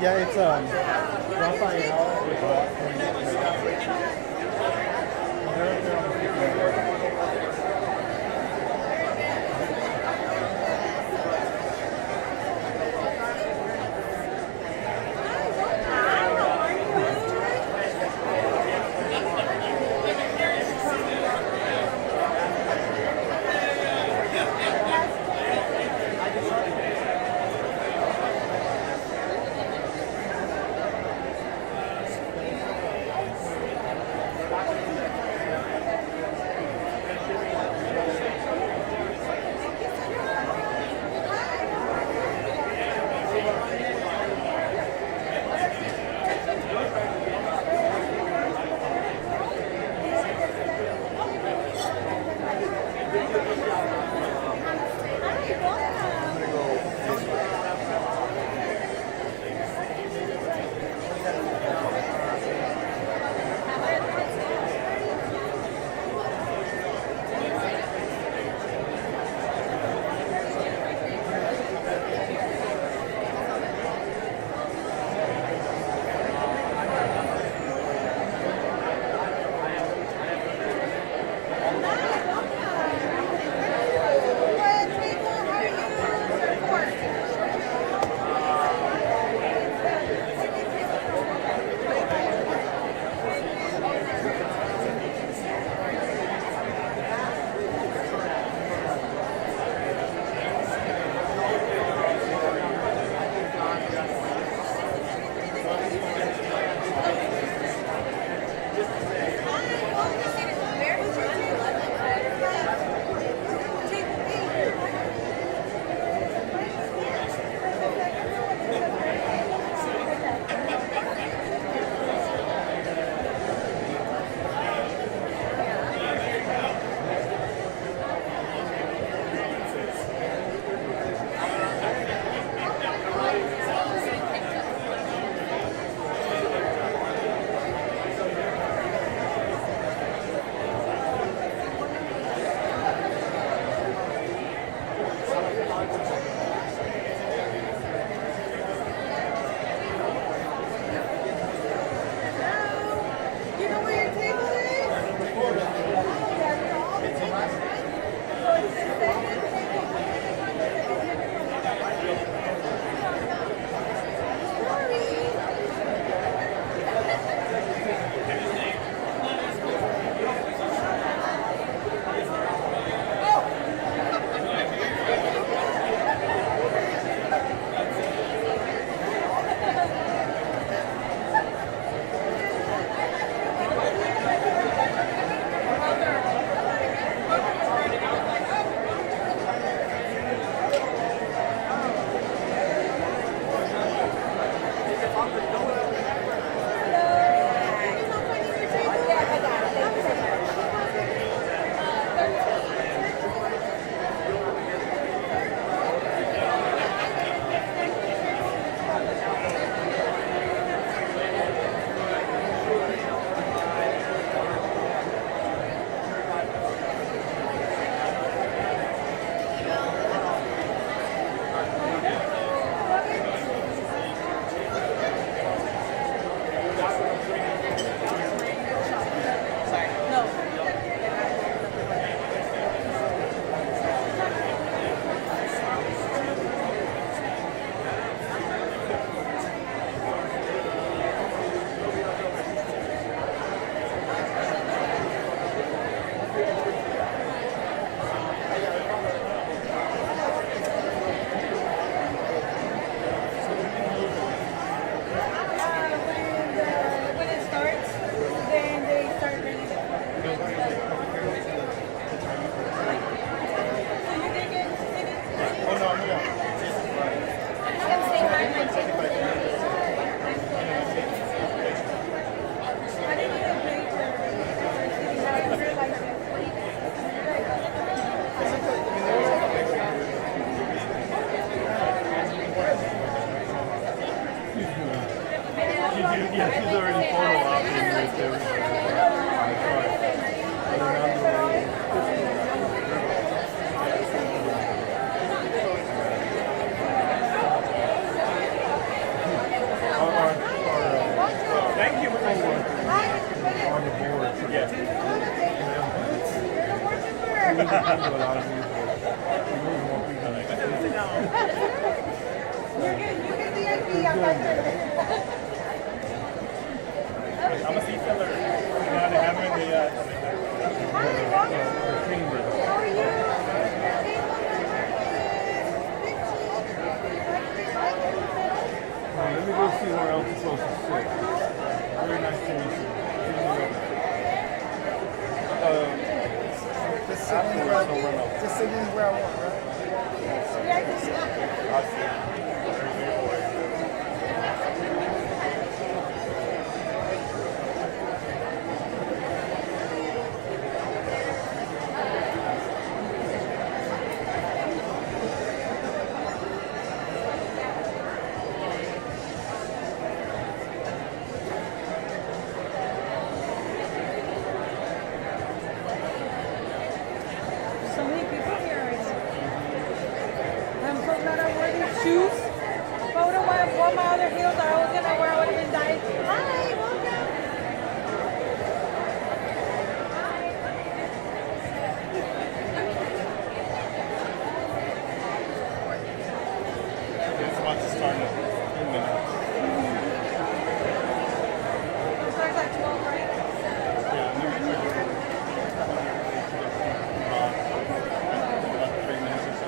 Yeah, it's Raphael with they're up there on the come to a lot of these, but we need more people. You get the idea. I'm a seat filler. Now they have me in the The chamber. How are you? Let me go see where else is supposed to sit. Very nice to meet you. Just sitting where I want, right? I'll see. So many people here already. I'm so glad I wore these shoes. If I would have worn my other heels that I was gonna wear, I would have been dying. Hi, welcome. It's about to start in a few minutes. It starts at 12, right? Yeah, about 3 minutes or so.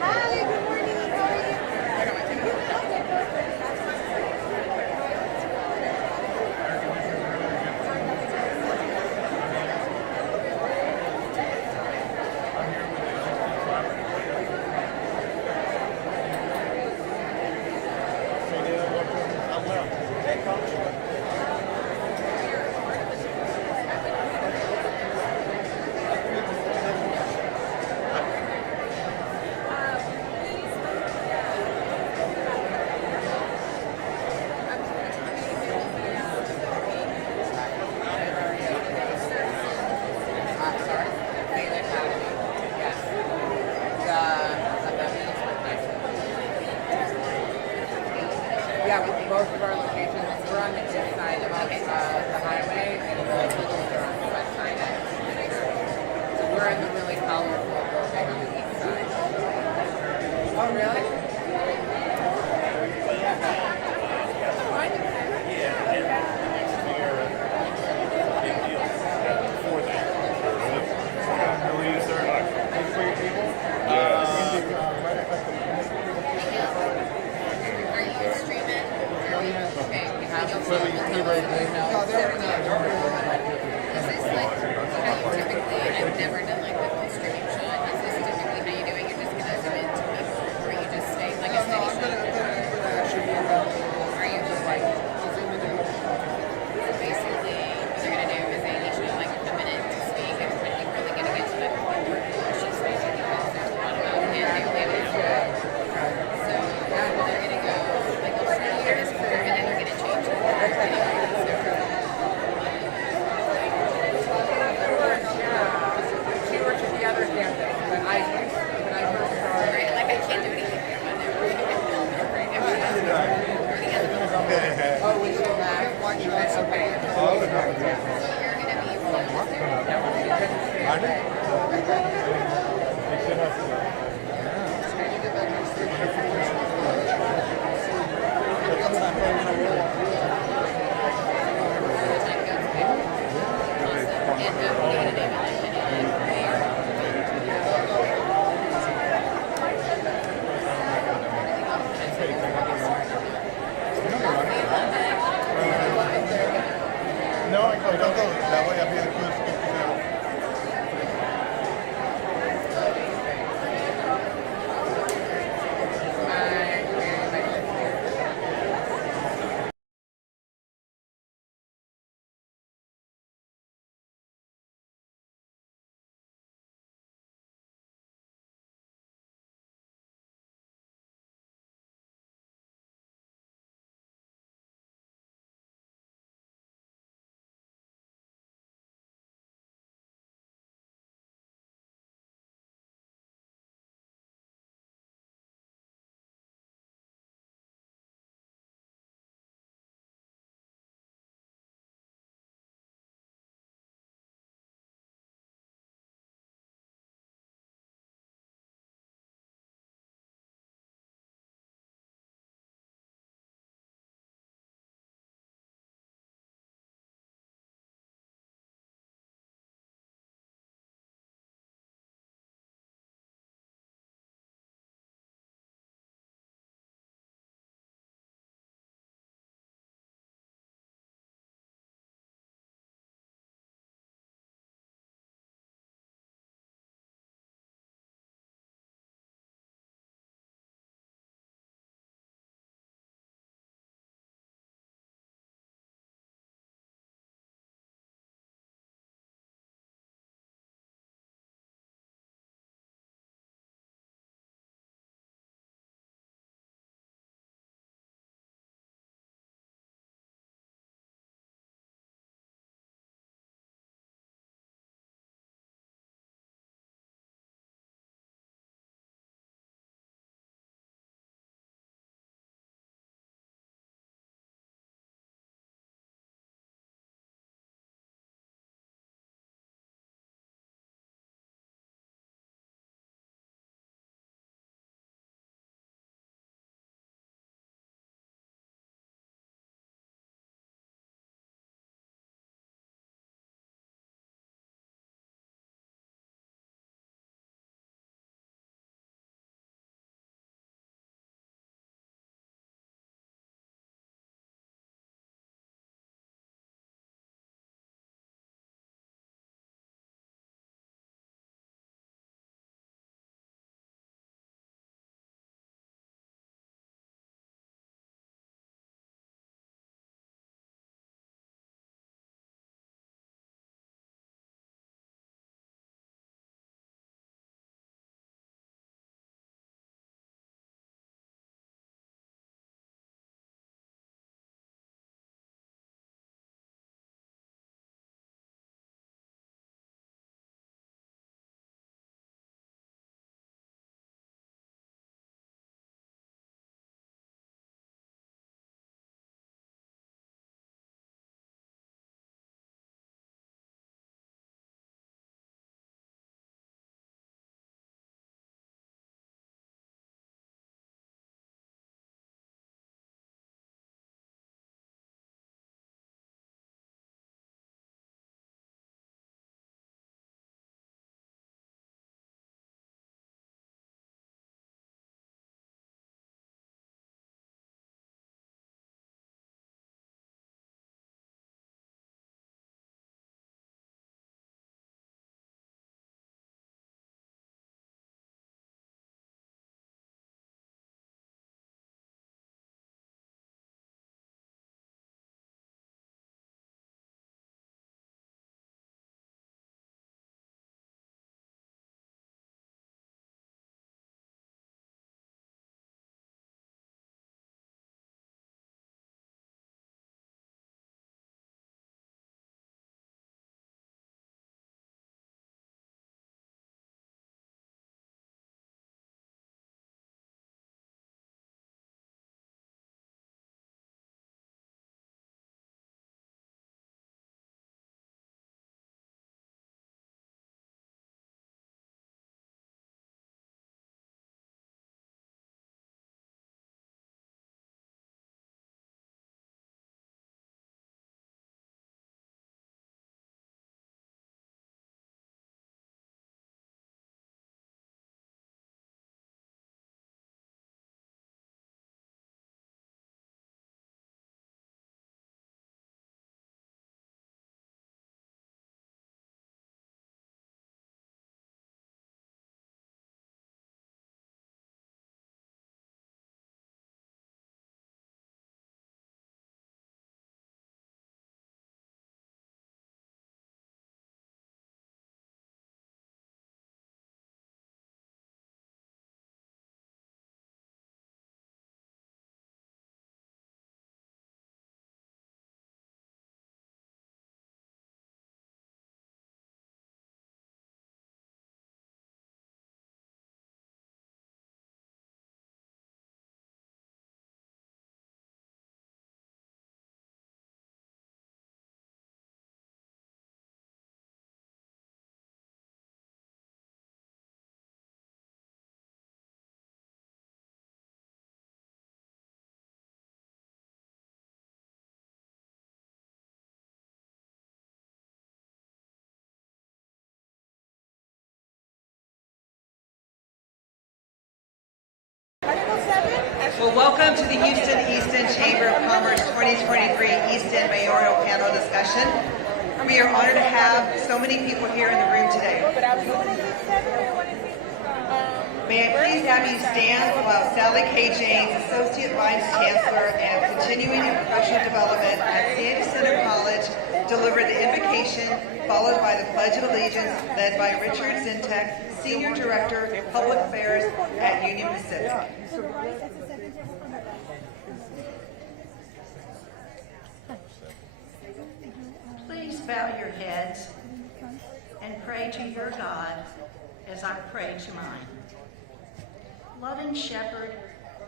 Hi, good morning. How are you? Yeah, with both of our locations, we're on the east side of the highway, and the buildings are on the west side. So we're in the really colorful building on the east side. Oh, really? I've never done like the full streaming shot. Is this typically how you do it? You're just gonna zoom into people, or you just stay like a steady shot? Are you just like so basically what they're gonna do is they each know like a minute to speak, and when you really gonna get to that point where she's speaking because there's a lot about it, and they only have an hour. So they're gonna go like they'll start here this quarter, and then they're gonna change it. She works at the other campus, but when I first started, Right, like I can't do anything there, but they're really gonna film it right now. oh, we still have one, you went, okay. You're gonna be No, I don't go. That way I'll be able to Well, welcome to the Houston East End Chamber of Commerce 2023 East End Mayoral Panel Discussion. We are honored to have so many people here in the room today. May I please have you stand while Sally K. James, Associate Vice Chancellor and Continuing in Professional Development at Siena Center College, deliver the invocation, followed by the Pledge of Allegiance, led by Richard Zintek, Senior Director of Public Affairs at Union Pacific. Please bow your heads and pray to your God as I pray to mine. Loving Shepherd,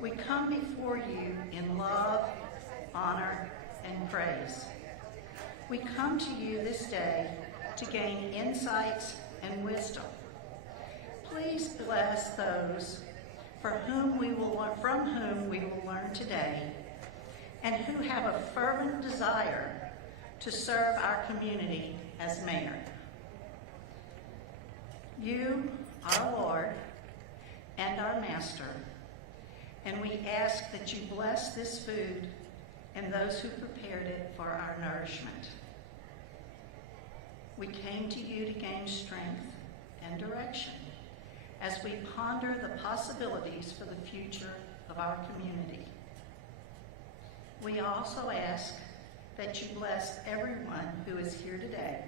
we come before you in love, honor, and praise. We come to you this day to gain insights and wisdom. Please bless those from whom we will learn today, and who have a fervent desire to serve our community as mayor. You, our Lord and our Master, and we ask that you bless this food and those who prepared it for our nourishment. We came to you to gain strength and direction as we ponder the possibilities for the future of our community. We also ask that you bless everyone who is here today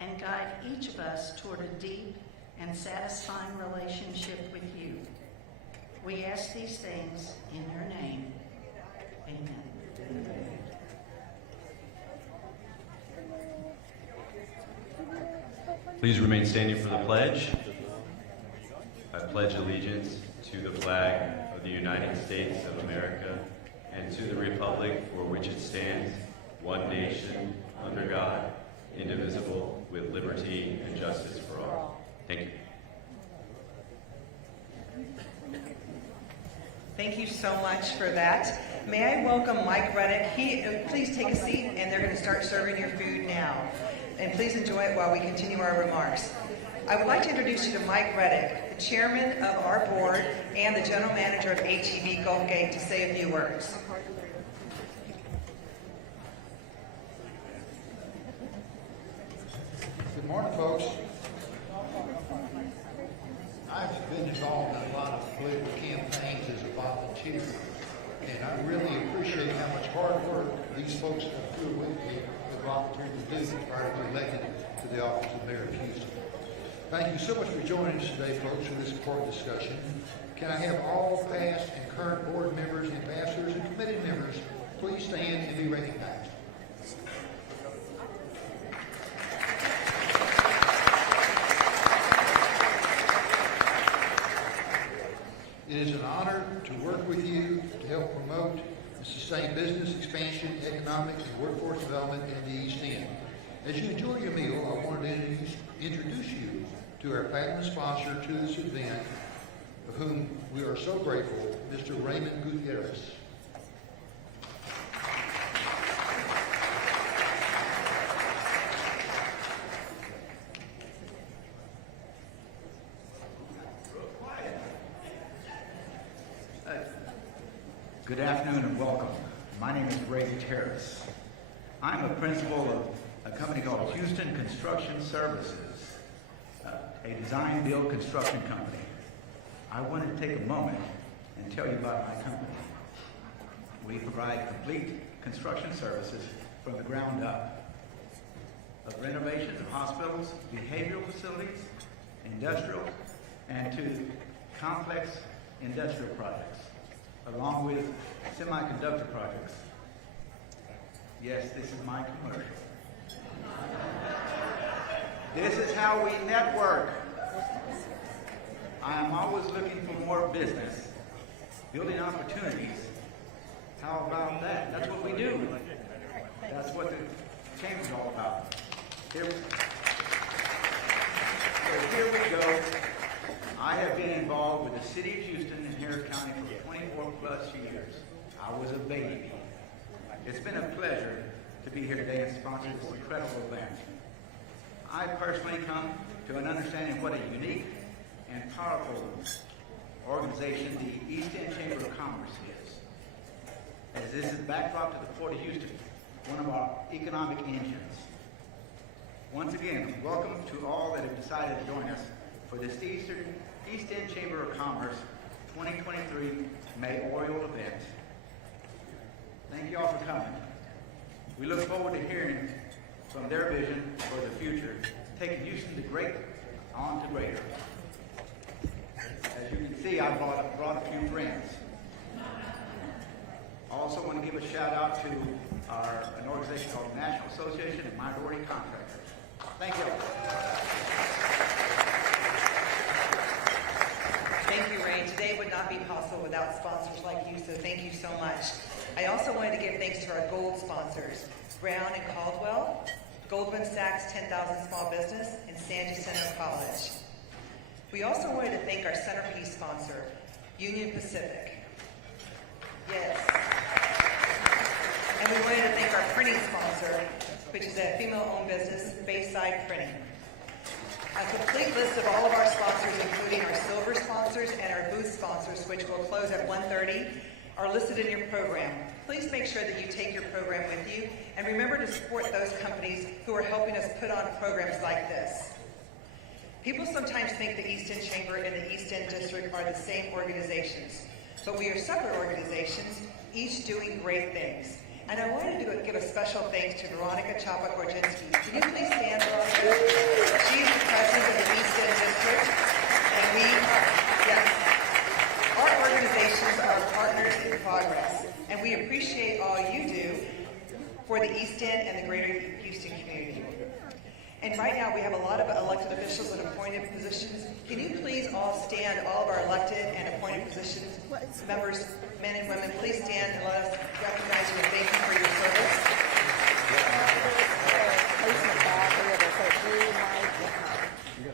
and guide each of us toward a deep and satisfying relationship with you. We ask these things in your name. Amen. Please remain standing for the pledge. I pledge allegiance to the flag of the United States of America and to the republic for which it stands, one nation, under God, indivisible, with liberty and justice for all. Thank you. Thank you so much for that. May I welcome Mike Reddick. Please take a seat, and they're going to start serving your food now. And please enjoy it while we continue our remarks. I would like to introduce you to Mike Reddick, the chairman of our board and the general manager of HEB Gulfgate, to say a few words. Good morning, folks. I've been involved in a lot of political campaigns as a volunteer, and I really appreciate how much hard work these folks have put with me have volunteered to do prior to being elected to the office of Mayor of Houston. Thank you so much for joining us today, folks, for this important discussion. Can I have all past and current board members, ambassadors, and committee members please stand and be recognized? It is an honor to work with you to help promote and sustain business expansion, economic, and workforce development in the East End. As you enjoy your meal, I wanted to introduce you to our platinum sponsor to this event, of whom we are so grateful, Mr. Raymond Gutierrez. Good afternoon and welcome. My name is Ray Terrace. I'm a principal of a company called Houston Construction Services, a design-build construction company. I wanted to take a moment and tell you about my company. We provide complete construction services from the ground up, of renovations of hospitals, behavioral facilities, industrial, and to complex industrial projects, along with semiconductor projects. Yes, this is my commercial. This is how we network. I am always looking for more business, building opportunities. How about that? That's what we do. That's what the chamber's all about. Here we go. I have been involved with the city of Houston and Harris County for 24 plus years. I was a baby. It's been a pleasure to be here today and sponsor this incredible event. I personally come to an understanding of what a unique and powerful organization the East End Chamber of Commerce is. As this is backdrop to the Port of Houston, one of our economic engines. Once again, welcome to all that have decided to join us for this East End Chamber of Commerce 2023 Mayoral event. Thank you all for coming. We look forward to hearing from their vision for the future, taking Houston to great on to greater. As you can see, I brought a few friends. I also want to give a shout out to an organization called National Association of Minority Contractors. Thank you. Thank you, Ray. Today would not be possible without sponsors like you, so thank you so much. I also wanted to give thanks to our gold sponsors, Brown and Caldwell, Goldman Sachs 10,000 Small Business, and San Jacinto College. We also wanted to thank our centerpiece sponsor, Union Pacific. Yes. And we wanted to thank our printing sponsor, which is a female-owned business, Bayside Printing. A complete list of all of our sponsors, including our silver sponsors and our booth sponsors, which will close at 1:30, are listed in your program. Please make sure that you take your program with you, and remember to support those companies who are helping us put on programs like this. People sometimes think the East End Chamber and the East End District are the same organizations, but we are separate organizations, each doing great things. And I wanted to give a special thanks to Veronica Chapa-Korczynski. Can you please stand, Veronica? She's the president of the East End District, and yes, our organizations are partners in progress, and we appreciate all you do for the East End and the greater Houston community. And right now we have a lot of elected officials in appointed positions. Can you please all stand, all of our elected and appointed positions, members, men and women, please stand and let us recognize you and thank you for your service.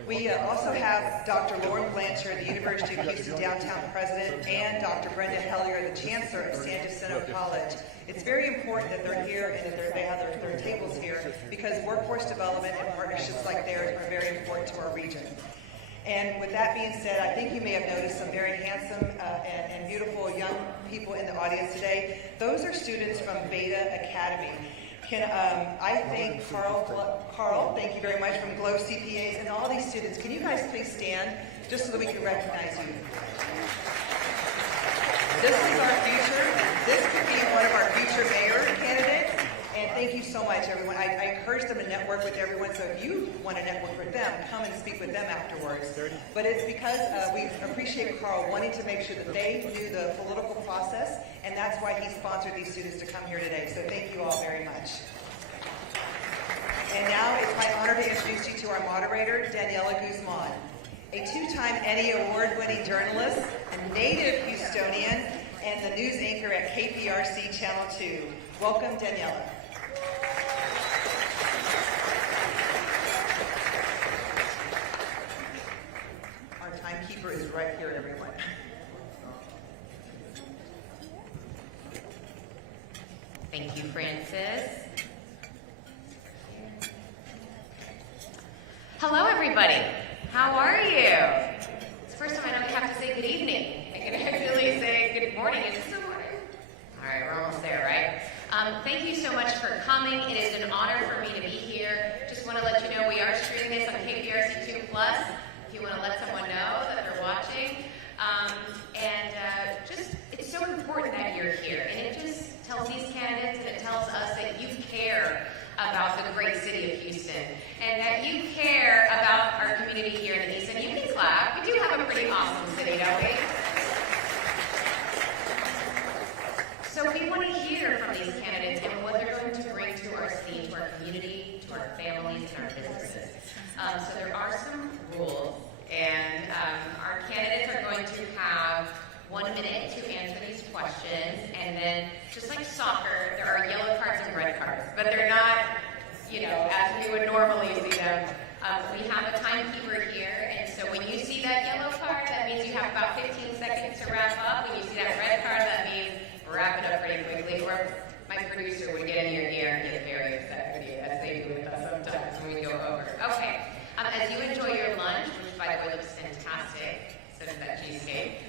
We also have Dr. Lauren Blanchard, the University of Houston Downtown President, and Dr. Brenda Hellier, the Chancellor of San Jacinto College. It's very important that they're here and that they have their tables here because workforce development and partnerships like theirs are very important to our region. And with that being said, I think you may have noticed some very handsome and beautiful young people in the audience today. Those are students from Beta Academy. I thank Carl, thank you very much, from Glow CPAs, and all these students. Can you guys please stand just so that we can recognize you? This is our future. This could be one of our future mayor candidates. And thank you so much, everyone. I encourage them to network with everyone, so if you want to network with them, come and speak with them afterwards. But it's because we appreciate Carl wanting to make sure that they knew the political process, and that's why he sponsored these students to come here today. So thank you all very much. And now it's my honor to introduce you to our moderator, Daniella Guzman, a two-time Emmy Award-winning journalist, a native Houstonian, and the news anchor at KPRC Channel 2. Welcome, Daniella. Our timekeeper is right here, everyone. Thank you, Francis. Hello, everybody. How are you? It's the first time I don't have to say good evening. I can actually say good morning. Is this the morning? All right, we're almost there, right? Thank you so much for coming. It is an honor for me to be here. Just want to let you know we are streaming this on KPRC 2+. If you want to let someone know that they're watching. It's so important that you're here. And it just tells these candidates and it tells us that you care about the great city of Houston and that you care about our community here in the East End. You can clap. We do have a pretty awesome city, don't we? So we want to hear from these candidates and what they're going to bring to our city, to our community, to our families, and our businesses. So there are some rules, and our candidates are going to have 1 minute to answer these questions, and then just like soccer, there are yellow cards and red cards, but they're not, as we would normally see them. We have a timekeeper here, and so when you see that yellow card, that means you have about 15 seconds to wrap up. When you see that red card, that means wrap it up pretty quickly, or my producer would get in your ear and get very upset with you, as they do with us sometimes when we go over. Okay, as you enjoy your lunch, which by the way looks fantastic, so does that cheesecake,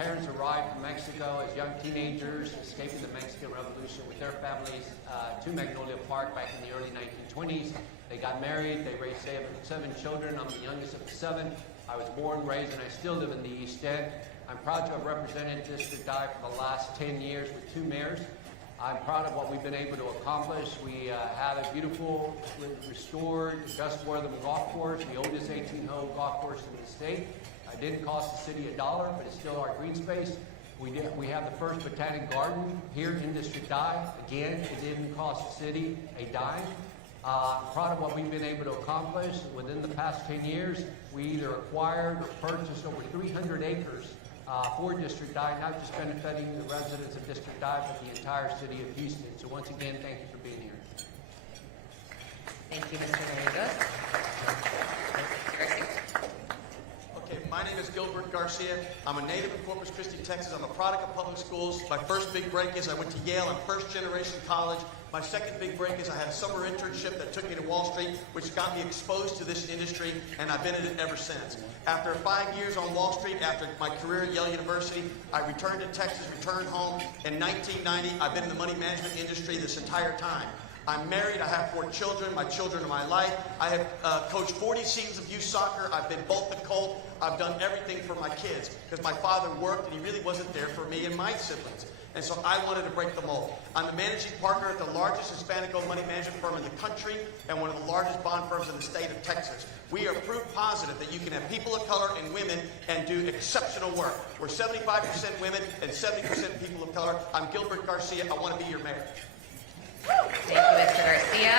parents arrived from Mexico as young teenagers, escaping the Mexican Revolution with their families to Magnolia Park back in the early 1920s. They got married, they raised seven children. I'm the youngest of the 7. I was born, raised, and I still live in the East End. I'm proud to have represented District I for the last 10 years with 2 mayors. I'm proud of what we've been able to accomplish. We have a beautiful, restored Gus Wortham golf course, the oldest 18-hole golf course in the state. It didn't cost the city $1, but it's still our green space. We have the first botanic garden here in District I. Again, it didn't cost the city a dime. Proud of what we've been able to accomplish. Within the past 10 years, we either acquired or purchased over 300 acres for District I, not just benefiting the residents of District I, but the entire city of Houston. So once again, thank you for being here. Thank you, Mr. Dominguez. Garcia. Okay, my name is Gilbert Garcia. I'm a native of Corpus Christi, Texas. I'm a product of public schools. My first big break is I went to Yale and first generation college. My second big break is I had a summer internship that took me to Wall Street, which got me exposed to this industry, and I've been in it ever since. After 5 years on Wall Street, after my career at Yale University, I returned to Texas, returned home. In 1990, I've been in the money management industry this entire time. I'm married, I have 4 children, my children are my life. I have coached 40 seasons of youth soccer, I've been both the colt, I've done everything for my kids, because my father worked and he really wasn't there for me and my siblings. And so I wanted to break the mold. I'm the managing partner at the largest Hispanic-owned money management firm in the country and one of the largest bond firms in the state of Texas. We are proof positive that you can have people of color and women and do exceptional work. We're 75% women and 70% people of color. I'm Gilbert Garcia. I want to be your mayor. Thank you, Mr. Garcia.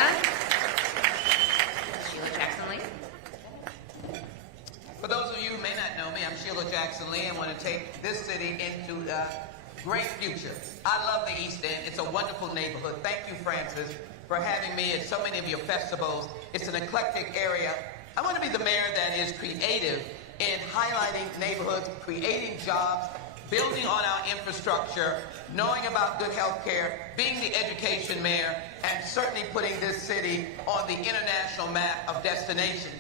Sheila Jackson-Lee. For those of you who may not know me, I'm Sheila Jackson-Lee and want to take this city into the great future. I love the East End. It's a wonderful neighborhood. Thank you, Francis, for having me at so many of your festivals. It's an eclectic area. I want to be the mayor that is creative in highlighting neighborhoods, creating jobs, building on our infrastructure, knowing about good health care, being the education mayor, and certainly putting this city on the international map of destinations.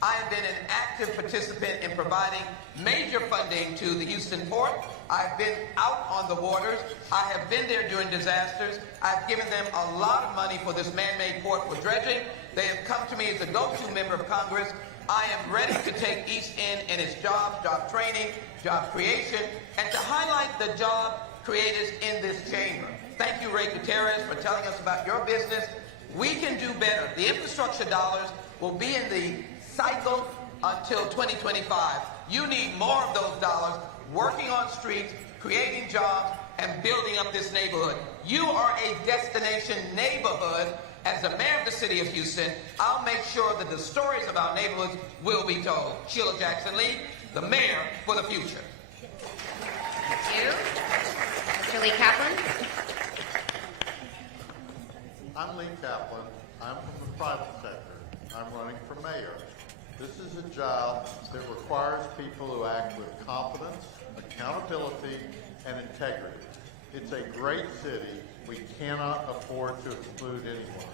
I have been an active participant in providing major funding to the Houston port. I've been out on the waters. I have been there during disasters. I've given them a lot of money for this man-made port for dredging. They have come to me as a go-to member of Congress. I am ready to take East End and its jobs, job training, job creation, and to highlight the job creators in this chamber. Thank you, Ray Gutierrez, for telling us about your business. We can do better. The infrastructure dollars will be in the cycle until 2025. You need more of those dollars working on streets, creating jobs, and building up this neighborhood. You are a destination neighborhood. As the mayor of the city of Houston, I'll make sure that the stories of our neighborhoods will be told. Sheila Jackson-Lee, the mayor for the future. Thank you. Mr. Lee Kaplan. I'm Lee Kaplan. I'm from the private sector. I'm running for mayor. This is a job that requires people who act with confidence, accountability, and integrity. It's a great city. We cannot afford to exclude anyone.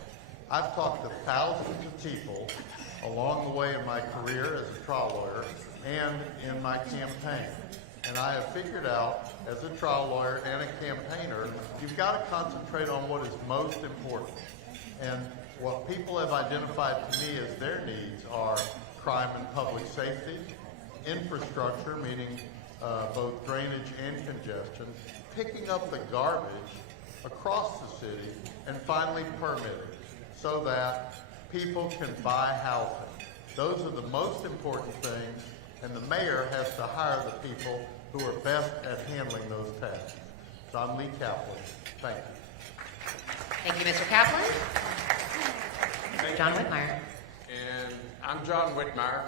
I've talked to thousands of people along the way in my career as a trial lawyer and in my campaign. And I have figured out, as a trial lawyer and a campaigner, you've got to concentrate on what is most important. And what people have identified to me as their needs are crime and public safety, infrastructure, meaning both drainage and congestion, picking up the garbage across the city, and finally permitting, so that people can buy housing. Those are the most important things, and the mayor has to hire the people who are best at handling those tasks. So I'm Lee Kaplan. Thank you. Thank you, Mr. Kaplan. John Whitmire. And I'm John Whitmire.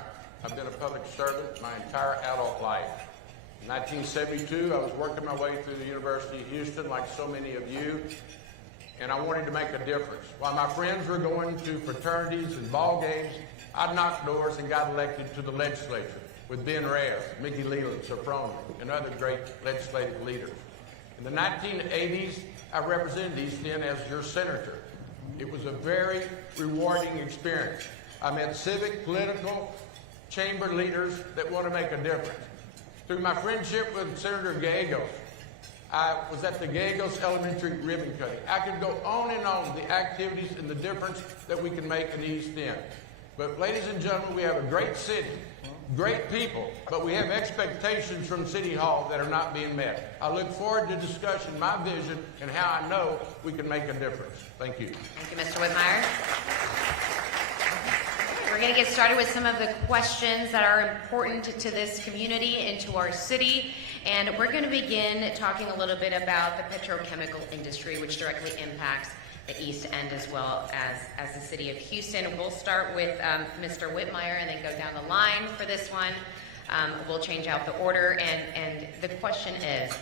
I've been a public servant my entire adult life. In 1972, I was working my way through the University of Houston like so many of you, and I wanted to make a difference. While my friends were going to fraternities and ball games, I knocked doors and got elected to the legislature with Ben Reyes, Mickey Leland, Sofroni, and other great legislative leaders. In the 1980s, I represented East End as your senator. It was a very rewarding experience. I met civic, political, chamber leaders that want to make a difference. Through my friendship with Senator Gallegos, I was at the Gallegos Elementary ribbon cutting. I could go on and on the activities and the difference that we can make in the East End. But ladies and gentlemen, we have a great city, great people, but we have expectations from City Hall that are not being met. I look forward to discussing my vision and how I know we can make a difference. Thank you. Thank you, Mr. Whitmire. We're going to get started with some of the questions that are important to this community and to our city. And we're going to begin talking a little bit about the petrochemical industry, which directly impacts the East End as well as the city of Houston. We'll start with Mr. Whitmire and then go down the line for this one. We'll change out the order. And the question is,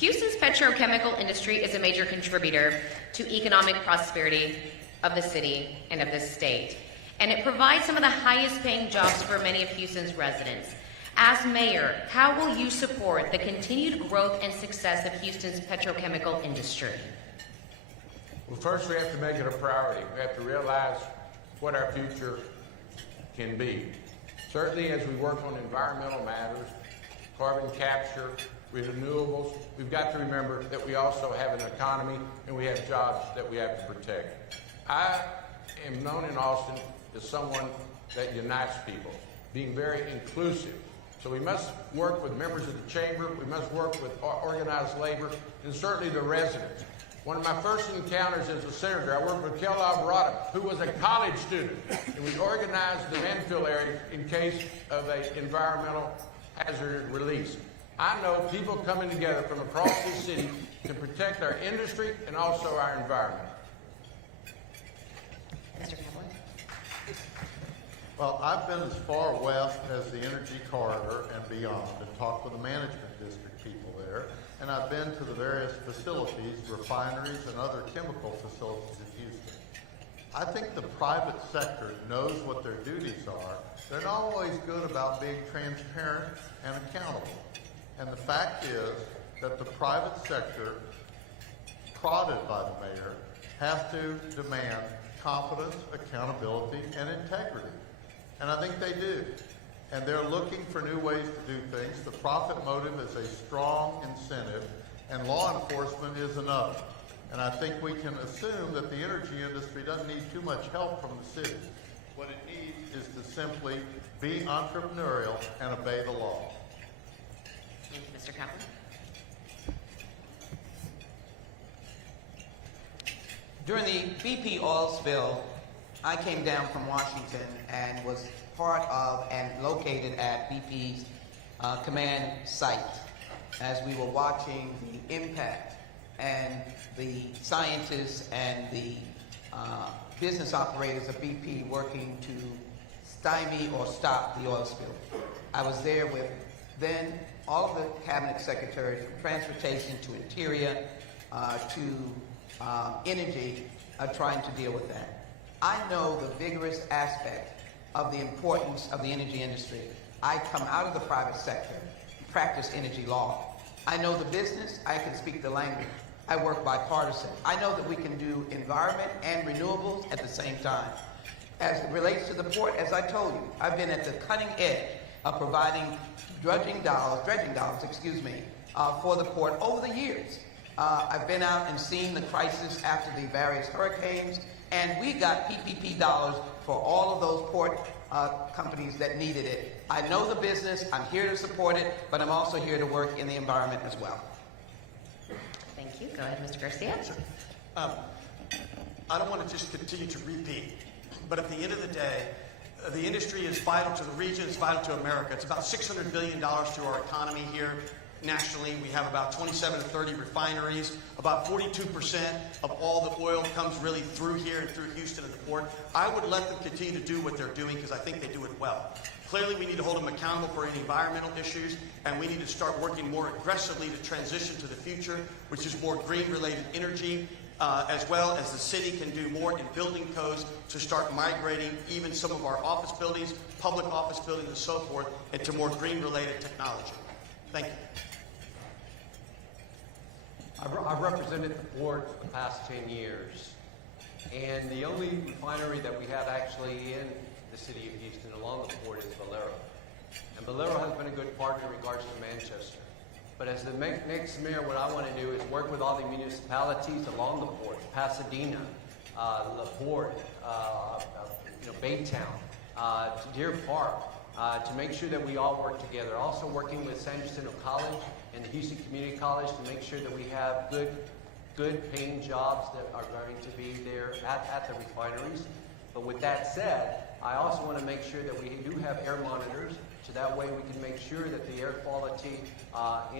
Houston's petrochemical industry is a major contributor to economic prosperity of the city and of the state. And it provides some of the highest paying jobs for many of Houston's residents. As mayor, how will you support the continued growth and success of Houston's petrochemical industry? Well, first we have to make it a priority. We have to realize what our future can be. Certainly as we work on environmental matters, carbon capture, renewables, we've got to remember that we also have an economy and we have jobs that we have to protect. I am known in Austin as someone that unites people, being very inclusive. So we must work with members of the chamber, we must work with organized labor, and certainly the residents. One of my first encounters as a senator, I worked with Kel Alvarado, who was a college student, and we organized the landfill area in case of an environmental hazard release. I know people coming together from across this city to protect our industry and also our environment. Mr. Kaplan? Well, I've been as far west as the Energy Corridor and beyond and talked with the management district people there. And I've been to the various facilities, refineries, and other chemical facilities in Houston. I think the private sector knows what their duties are. They're not always good about being transparent and accountable. And the fact is that the private sector, prodded by the mayor, has to demand competence, accountability, and integrity. And I think they do. And they're looking for new ways to do things. The profit motive is a strong incentive, and law enforcement is another. And I think we can assume that the energy industry doesn't need too much help from the city. What it needs is to simply be entrepreneurial and obey the law. Thank you, Mr. Kaplan. During the BP oil spill, I came down from Washington and was part of and located at BP's command site as we were watching the impact and the scientists and the business operators of BP working to stymie or stop the oil spill. I was there with then all of the cabinet secretaries from transportation to interior to energy trying to deal with that. I know the vigorous aspect of the importance of the energy industry. I come out of the private sector, practice energy law. I know the business, I can speak the language. I work bipartisan. I know that we can do environment and renewables at the same time. As it relates to the port, as I told you, I've been at the cutting edge of providing dredging dollars, for the port over the years. I've been out and seen the crisis after the various hurricanes, and we got PPP dollars for all of those port companies that needed it. I know the business, I'm here to support it, but I'm also here to work in the environment as well. Thank you. Go ahead, Mr. Garcia. I don't want to just continue to repeat, but at the end of the day, the industry is vital to the region, it's vital to America. It's about $600 billion to our economy here. Nationally, we have about 27 to 30 refineries. About 42% of all the oil comes really through here and through Houston and the port. I would let them continue to do what they're doing because I think they do it well. Clearly, we need to hold them accountable for any environmental issues, and we need to start working more aggressively to transition to the future, which is more green-related energy, as well as the city can do more in building codes to start migrating even some of our office buildings, public office buildings, and so forth, into more green-related technology. Thank you. I've represented the port for the past 10 years, and the only refinery that we have actually in the city of Houston along the port is Valero. And Valero has been a good partner in regards to Manchester. But as the next mayor, what I want to do is work with all the municipalities along the port, Pasadena, La Porte, Baytown, Deer Park, to make sure that we all work together. Also working with San Jacinto College and the Houston Community College to make sure that we have good paying jobs that are going to be there at the refineries. But with that said, I also want to make sure that we do have air monitors, so that way we can make sure that the air quality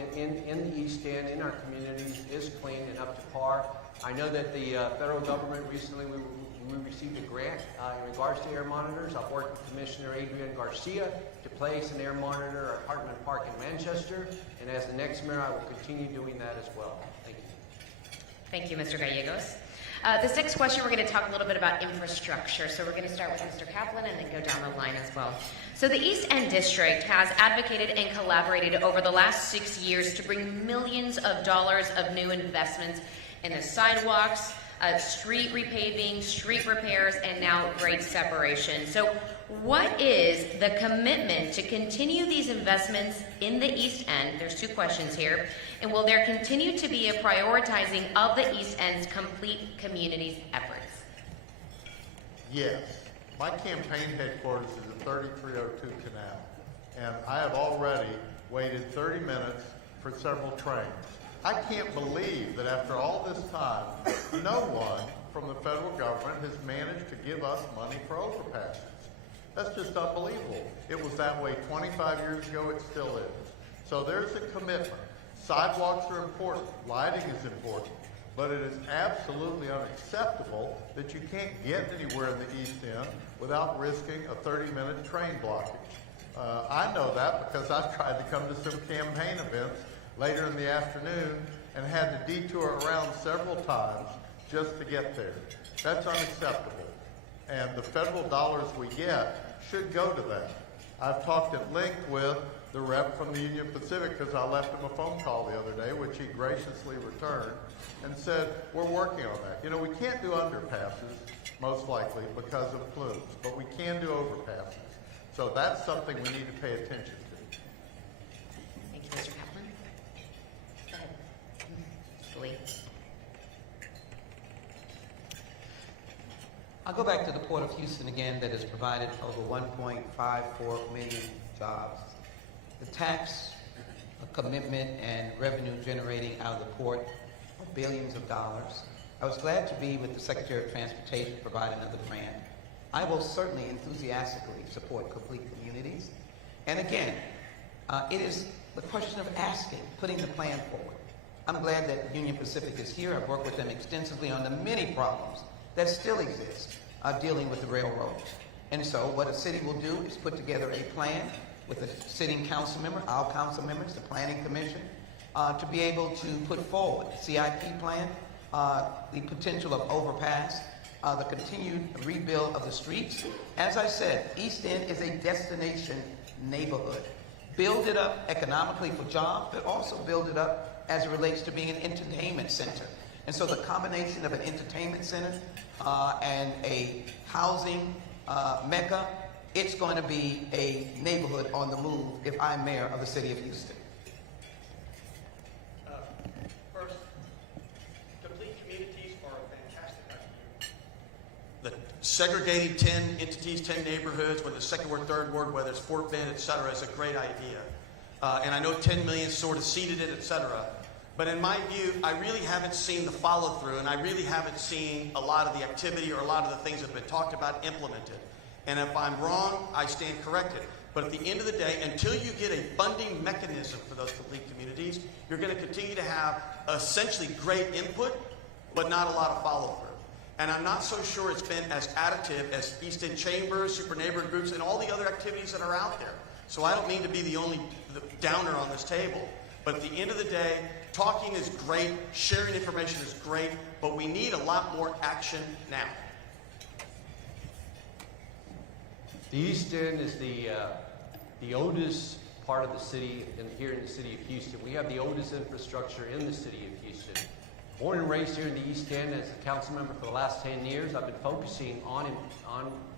in the East End, in our communities, is clean and up to par. I know that the federal government recently, we received a grant in regards to air monitors. I've worked with Commissioner Adrian Garcia to place an air monitor at Hartman Park in Manchester, and as the next mayor, I will continue doing that as well. Thank you. Thank you, Mr. Gallegos. This next question, we're going to talk a little bit about infrastructure. So we're going to start with Mr. Kaplan and then go down the line as well. So the East End District has advocated and collaborated over the last 6 years to bring millions of dollars of new investments in the sidewalks, street repaving, street repairs, and now grade separation. So what is the commitment to continue these investments in the East End? There's two questions here. And will there continue to be a prioritizing of the East End's complete community's efforts? Yes. My campaign headquarters is at 3302 Canal, and I have already waited 30 minutes for several trains. I can't believe that after all this time, no one from the federal government has managed to give us money for overpasses. That's just unbelievable. It was that way 25 years ago, it still is. So there's a commitment. Sidewalks are important, lighting is important, but it is absolutely unacceptable that you can't get anywhere in the East End without risking a 30-minute train blockage. I know that because I've tried to come to some campaign events later in the afternoon and had to detour around several times just to get there. That's unacceptable. And the federal dollars we get should go to that. I've talked at length with the rep from the Union Pacific because I left him a phone call the other day, which he graciously returned, and said, we're working on that. You know, we can't do underpasses, most likely, because of plumes, but we can do overpasses. So that's something we need to pay attention to. Thank you, Mr. Kaplan. Go ahead. Lee. I'll go back to the Port of Houston again, that has provided over 1.54 million jobs. The tax commitment and revenue generating out of the port are billions of dollars. I was glad to be with the Secretary of Transportation providing another grant. I will certainly enthusiastically support complete communities. And again, it is the question of asking, putting the plan forward. I'm glad that Union Pacific is here. I've worked with them extensively on the many problems that still exist dealing with the railroads. And so what a city will do is put together a plan with a sitting council member, our council members, the Planning Commission, to be able to put forward a CIP plan, the potential of overpass, the continued rebuild of the streets. As I said, East End is a destination neighborhood. Build it up economically for jobs, but also build it up as it relates to being an entertainment center. And so the combination of an entertainment center and a housing mecca, it's going to be a neighborhood on the move if I'm mayor of the city of Houston. First, complete communities are a fantastic idea. The segregating 10 entities, 10 neighborhoods, whether it's second ward, third ward, whether it's Fort Bend, et cetera, is a great idea. And I know 10 million sort of seeded it, et cetera. But in my view, I really haven't seen the follow-through, and I really haven't seen a lot of the activity or a lot of the things that have been talked about implemented. And if I'm wrong, I stand corrected. But at the end of the day, until you get a funding mechanism for those complete communities, you're going to continue to have essentially great input, but not a lot of follow-through. And I'm not so sure it's been as additive as East End Chambers, Super Neighborhood Groups, and all the other activities that are out there. So I don't mean to be the only downer on this table. But at the end of the day, talking is great, sharing information is great, but we need a lot more action now. The East End is the oldest part of the city here in the city of Houston. We have the oldest infrastructure in the city of Houston. Born and raised here in the East End as a council member for the last 10 years, I've been focusing on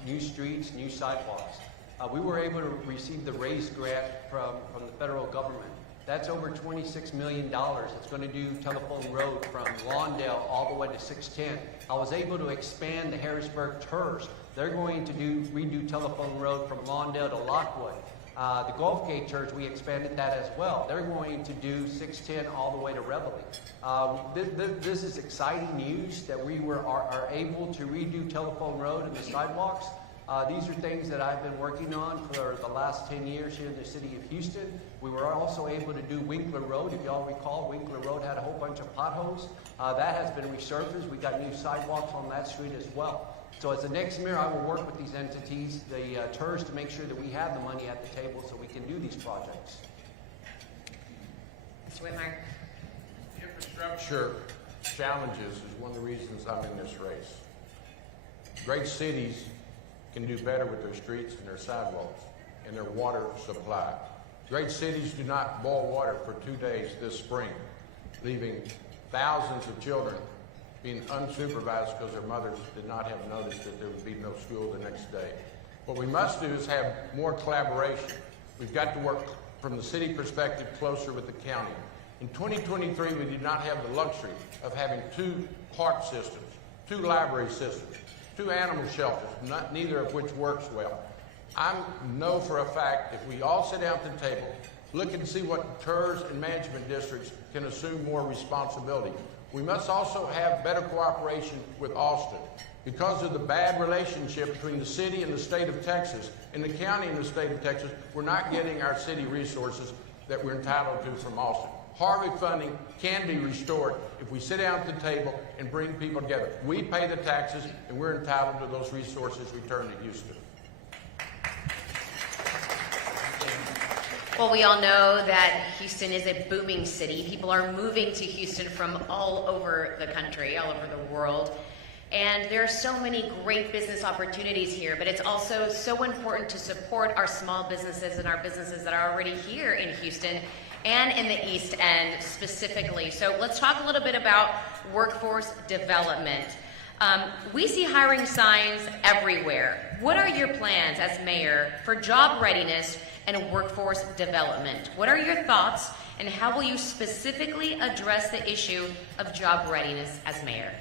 new streets, new sidewalks. We were able to receive the RAISE grant from the federal government. That's over $26 million. It's going to do Telephone Road from Lawndale all the way to 610. I was able to expand the Harrisburg TERS. They're going to redo Telephone Road from Lawndale to Lockwood. The Gulf Gate Church, we expanded that as well. They're going to do 610 all the way to Reveille. This is exciting news that we are able to redo Telephone Road and the sidewalks. These are things that I've been working on for the last 10 years here in the city of Houston. We were also able to do Winkler Road. If y'all recall, Winkler Road had a whole bunch of potholes. That has been resurfaced. We got new sidewalks on that street as well. So as the next mayor, I will work with these entities, the TERS, to make sure that we have the money at the table so we can do these projects. Mr. Whitmire. Infrastructure challenges is one of the reasons I'm in this race. Great cities can do better with their streets and their sidewalks and their water supply. Great cities do not boil water for 2 days this spring, leaving thousands of children being unsupervised because their mothers did not have noticed that there would be no school the next day. What we must do is have more collaboration. We've got to work from the city perspective closer with the county. In 2023, we did not have the luxury of having 2 park systems, 2 library systems, 2 animal shelters, neither of which works well. I know for a fact if we all sit down at the table, look and see what TERS and management districts can assume more responsibility. We must also have better cooperation with Austin. Because of the bad relationship between the city and the state of Texas and the county and the state of Texas, we're not getting our city resources that we're entitled to from Austin. Harvey funding can be restored if we sit down at the table and bring people together. We pay the taxes and we're entitled to those resources returned to Houston. Well, we all know that Houston is a booming city. People are moving to Houston from all over the country, all over the world. And there are so many great business opportunities here, but it's also so important to support our small businesses and our businesses that are already here in Houston and in the East End specifically. So let's talk a little bit about workforce development. We see hiring signs everywhere. What are your plans as mayor for job readiness and workforce development? What are your thoughts, and how will you specifically address the issue of job readiness as mayor?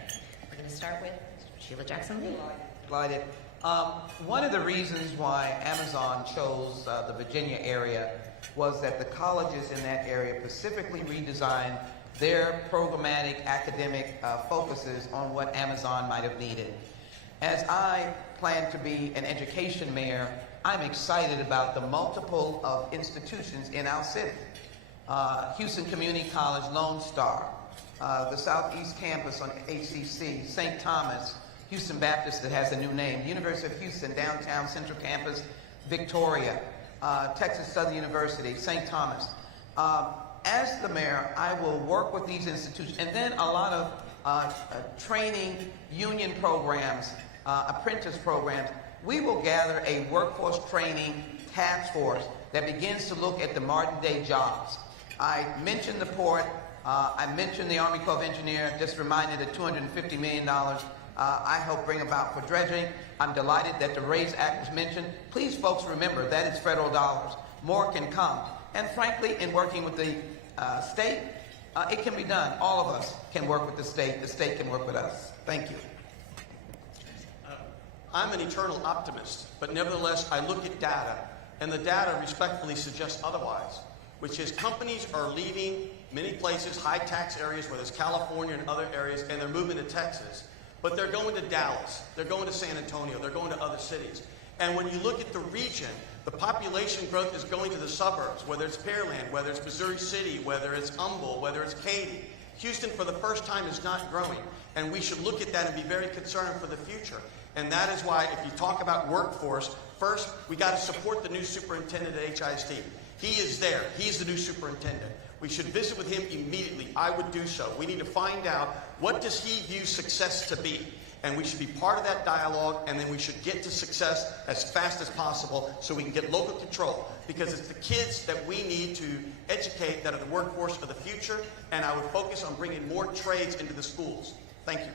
We're going to start with Sheila Jackson-Lee. Delighted. One of the reasons why Amazon chose the Virginia area was that the colleges in that area specifically redesigned their programmatic academic focuses on what Amazon might have needed. As I plan to be an education mayor, I'm excited about the multiple of institutions in our city. Houston Community College, Lone Star, the Southeast Campus on HCC, St. Thomas, Houston Baptist that has a new name, University of Houston, Downtown Central Campus, Victoria, Texas Southern University, St. Thomas. As the mayor, I will work with these institutions, and then a lot of training union programs, apprentice programs. We will gather a workforce training task force that begins to look at the modern day jobs. I mentioned the port, I mentioned the Army Corps of Engineers, just reminded of $250 million I helped bring about for dredging. I'm delighted that the RAISE Act was mentioned. Please, folks, remember that it's federal dollars. More can come. And frankly, in working with the state, it can be done. All of us can work with the state can work with us. Thank you. I'm an eternal optimist, but nevertheless, I look at data, and the data respectfully suggests otherwise, which is companies are leaving many places, high tax areas, whether it's California and other areas, and they're moving to Texas. But they're going to Dallas, they're going to San Antonio, they're going to other cities. And when you look at the region, the population growth is going to the suburbs, whether it's Pearland, whether it's Missouri City, whether it's Humble, whether it's Katy. Houston, for the first time, is not growing. And we should look at that and be very concerned for the future. And that is why, if you talk about workforce, first, we got to support the new superintendent at HISD. He is there. He's the new superintendent. We should visit with him immediately. I would do so. We need to find out, what does he view success to be? And we should be part of that dialogue, and then we should get to success as fast as possible so we can get local control. Because it's the kids that we need to educate that are the workforce of the future, and I would focus on bringing more trades into the schools. Thank you.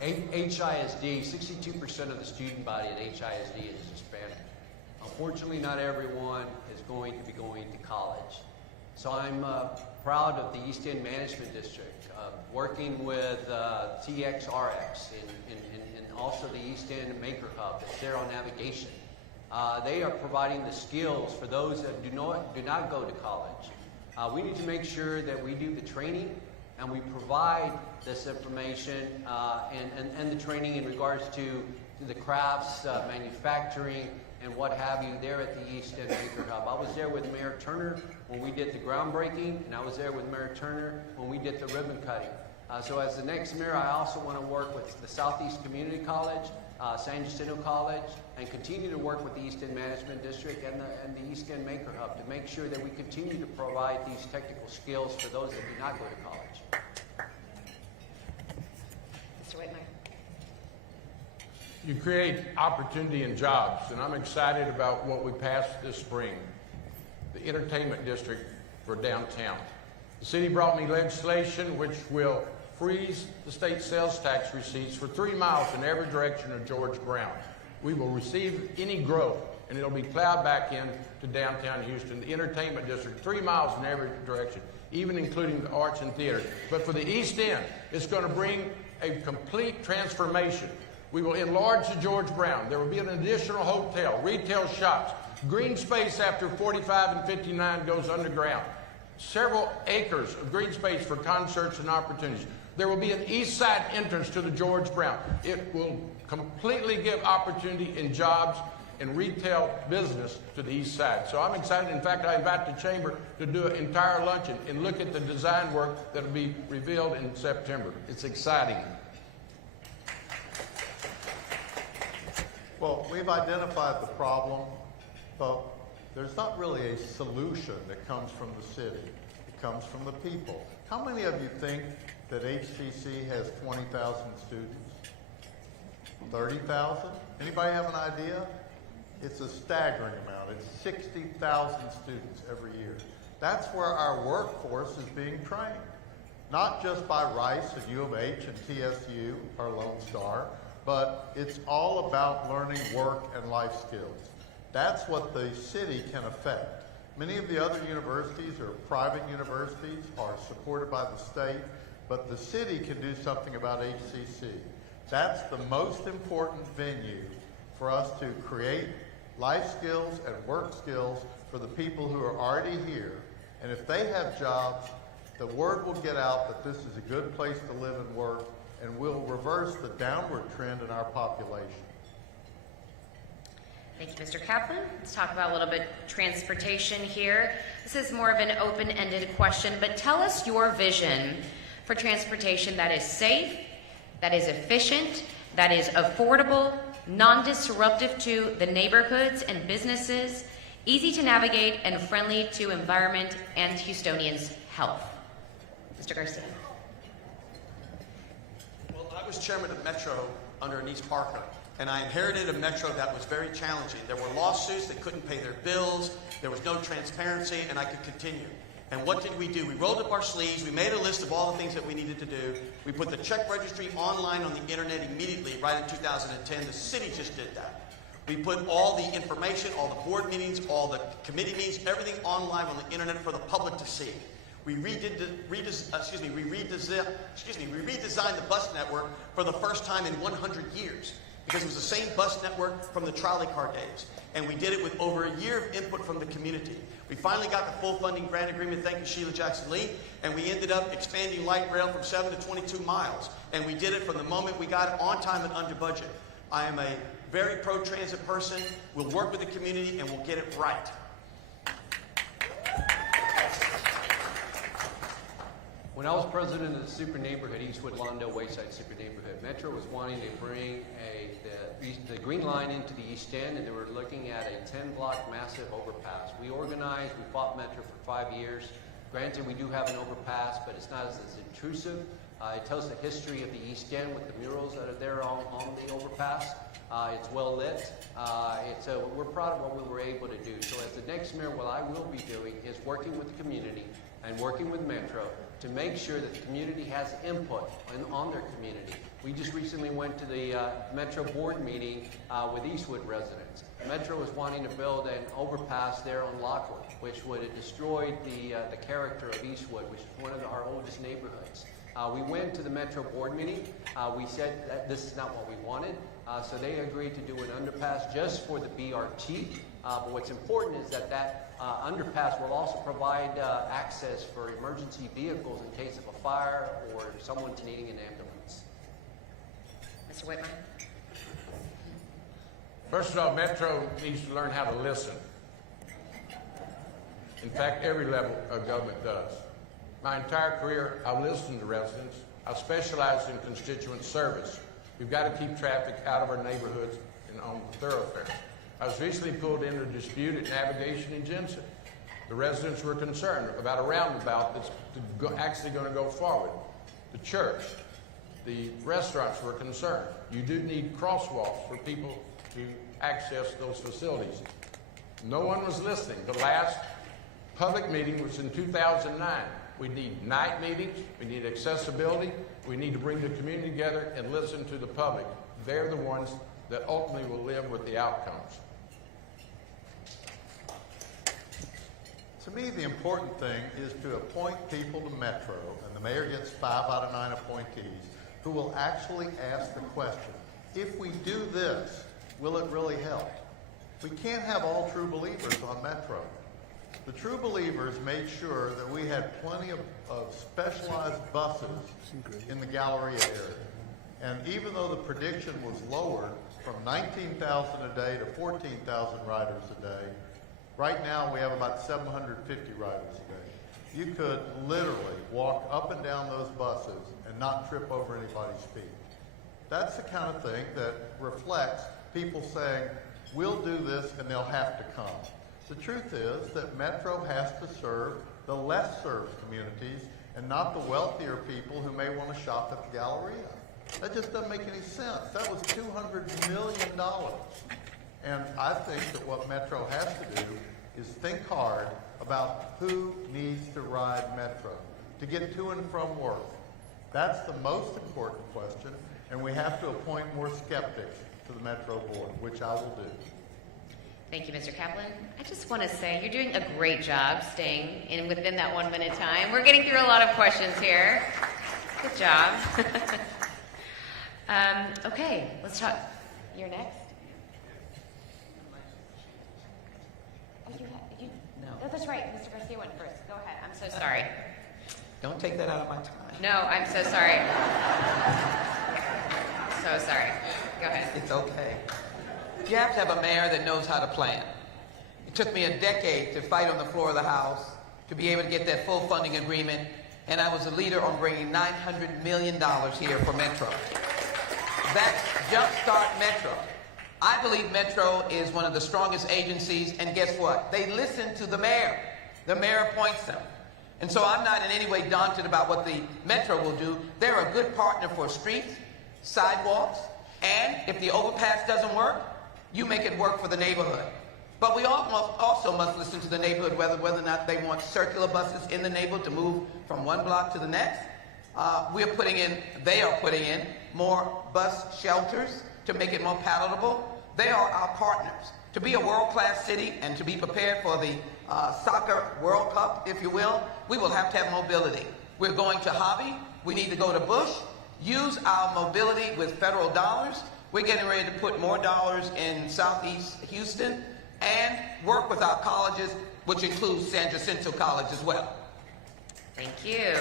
HISD, 62% of the student body at HISD is Hispanic. Unfortunately, not everyone is going to be going to college. So I'm proud of the East End Management District, working with TXRX and also the East End Maker Hub that's there on navigation. They are providing the skills for those that do not go to college. We need to make sure that we do the training and we provide this information and the training in regards to the crafts, manufacturing, and what have you there at the East End Maker Hub. I was there with Mayor Turner when we did the groundbreaking, and I was there with Mayor Turner when we did the ribbon cutting. So as the next mayor, I also want to work with the Southeast Community College, San Jacinto College, and continue to work with the East End Management District and the East End Maker Hub to make sure that we continue to provide these technical skills for those that do not go to college. Mr. Whitmer. You create opportunity and jobs, and I'm excited about what we passed this spring, the entertainment district for downtown. The city brought me legislation which will freeze the state sales tax receipts for 3 miles in every direction of George Brown. We will receive any growth, and it'll be plowed back in to downtown Houston, the entertainment district, 3 miles in every direction, even including the arts and theater. But for the East End, it's going to bring a complete transformation. We will enlarge the George Brown. There will be an additional hotel, retail shops, green space after 45 and 59 goes underground. Several acres of green space for concerts and opportunities. There will be an east side entrance to the George Brown. It will completely give opportunity in jobs and retail business to the east side. So I'm excited. In fact, I invite the chamber to do an entire luncheon and look at the design work that will be revealed in September. It's exciting. Well, we've identified the problem, but there's not really a solution that comes from the city. It comes from the people. How many of you think that HCC has 20,000 students? 30,000? Anybody have an idea? It's a staggering amount. It's 60,000 students every year. That's where our workforce is being trained. Not just by Rice and U of H and TSU, our Lone Star, but it's all about learning work and life skills. That's what the city can affect. Many of the other universities or private universities are supported by the state, but the city can do something about HCC. That's the most important venue for us to create life skills and work skills for the people who are already here. And if they have jobs, the word will get out that this is a good place to live and work, and will reverse the downward trend in our population. Thank you, Mr. Kaplan. Let's talk about a little bit transportation here. This is more of an open-ended question, but tell us your vision for transportation that is safe, that is efficient, that is affordable, non-disruptive to the neighborhoods and businesses, easy to navigate, and friendly to environment and Houstonians' health. Mr. Garcia. Well, I was chairman of Metro under Anise Parker, and I inherited a Metro that was very challenging. There were lawsuits, they couldn't pay their bills, there was no transparency, and I could continue. And what did we do? We rolled up our sleeves, we made a list of all the things that we needed to do. We put the check registry online on the internet immediately, right in 2010. The city just did that. We put all the information, all the board meetings, all the committee meetings, everything online on the internet for the public to see. We redesigned the bus network for the first time in 100 years, because it was the same bus network from the trolley car days. And we did it with over a year of input from the community. We finally got the full funding grant agreement, thank you Sheila Jackson-Lee, and we ended up expanding light rail from 7 to 22 miles. And we did it from the moment we got it on time and under budget. I am a very pro-transit person. We'll work with the community and we'll get it right. When I was president of the super neighborhood, Eastwood Lawndale Wayside Super Neighborhood, Metro was wanting to bring the Green Line into the East End, and they were looking at a 10-block massive overpass. We organized, we fought Metro for 5 years. Granted, we do have an overpass, but it's not as intrusive It tells the history of the East End with the murals that are there on the overpass. It's well lit. We're proud of what we were able to do. So as the next mayor, what I will be doing is working with the community and working with Metro to make sure that the community has input on their community. We just recently went to the Metro board meeting with Eastwood residents. Metro is wanting to build an overpass there on Lockwood, which would have destroyed the character of Eastwood, which is one of our oldest neighborhoods. We went to the Metro board meeting. We said that this is not what we wanted, so they agreed to do an underpass just for the BRT. But what's important is that underpass will also provide access for emergency vehicles in case of a fire or someone's needing an ambulance. Mr. Whitmer. First of all, Metro needs to learn how to listen. In fact, every level of government does. My entire career, I listened to residents. I specialized in constituent service. We've got to keep traffic out of our neighborhoods and on thoroughfares. I was recently pulled into a dispute at Navigation in Jensen. The residents were concerned about a roundabout that's actually going to go forward. The church, the restaurants were concerned. You do need crosswalks for people to access those facilities. No one was listening. The last public meeting was in 2009. We need night meetings, we need accessibility, we need to bring the community together and listen to the public. They're the ones that ultimately will live with the outcomes. To me, the important thing is to appoint people to Metro, and the mayor gets 5 out of 9 appointees, who will actually ask the question, if we do this, will it really help? We can't have all true believers on Metro. The true believers made sure that we had plenty of specialized buses in the Galleria area. And even though the prediction was lowered from 19,000 a day to 14,000 riders a day, right now we have about 750 riders a day. You could literally walk up and down those buses and not trip over anybody's feet. That's the kind of thing that reflects people saying, we'll do this and they'll have to come. The truth is that Metro has to serve the less served communities and not the wealthier people who may want to shop at the Galleria. That just doesn't make any sense. That was $200 million. And I think that what Metro has to do is think hard about who needs to ride Metro to get to and from work. That's the most important question, and we have to appoint more skeptics to the Metro board, which I will do. Thank you, Mr. Kaplan. I just want to say you're doing a great job staying in within that 1 minute time. We're getting through a lot of questions here. Good job. Okay, let's talk. You're next. No, that's right. Mr. Garcia went first. Go ahead. I'm so sorry. Don't take that out of my time. No, I'm so sorry. So sorry. Go ahead. It's okay. You have to have a mayor that knows how to plan. It took me a decade to fight on the floor of the House to be able to get that full funding agreement, and I was a leader on bringing $900 million here for Metro. That's Jumpstart Metro. I believe Metro is one of the strongest agencies, and guess what? They listen to the mayor. The mayor appoints them. And so I'm not in any way daunted about what the Metro will do. They're a good partner for streets, sidewalks, and if the overpass doesn't work, you make it work for the neighborhood. But we also must listen to the neighborhood, whether or not they want circular buses in the neighborhood to move from one block to the next. They are putting in more bus shelters to make it more palatable. They are our partners. To be a world-class city and to be prepared for the soccer World Cup, if you will, we will have to have mobility. We're going to Hobby. We need to go to Bush. Use our mobility with federal dollars. We're getting ready to put more dollars in Southeast Houston and work with our colleges, which includes San Jacinto College as well. Thank you.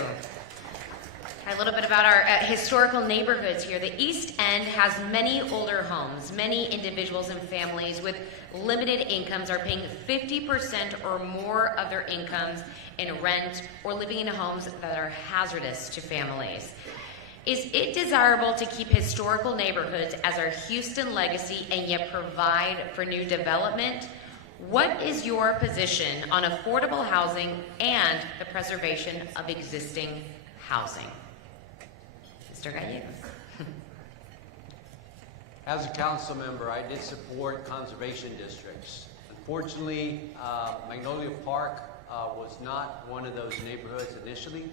A little bit about our historical neighborhoods here. The East End has many older homes. Many individuals and families with limited incomes are paying 50% or more of their incomes in rent or living in homes that are hazardous to families. Is it desirable to keep historical neighborhoods as our Houston legacy and yet provide for new development? What is your position on affordable housing and the preservation of existing housing? Mr. Gallegos. As a council member, I did support conservation districts. Unfortunately, Magnolia Park was not one of those neighborhoods initially.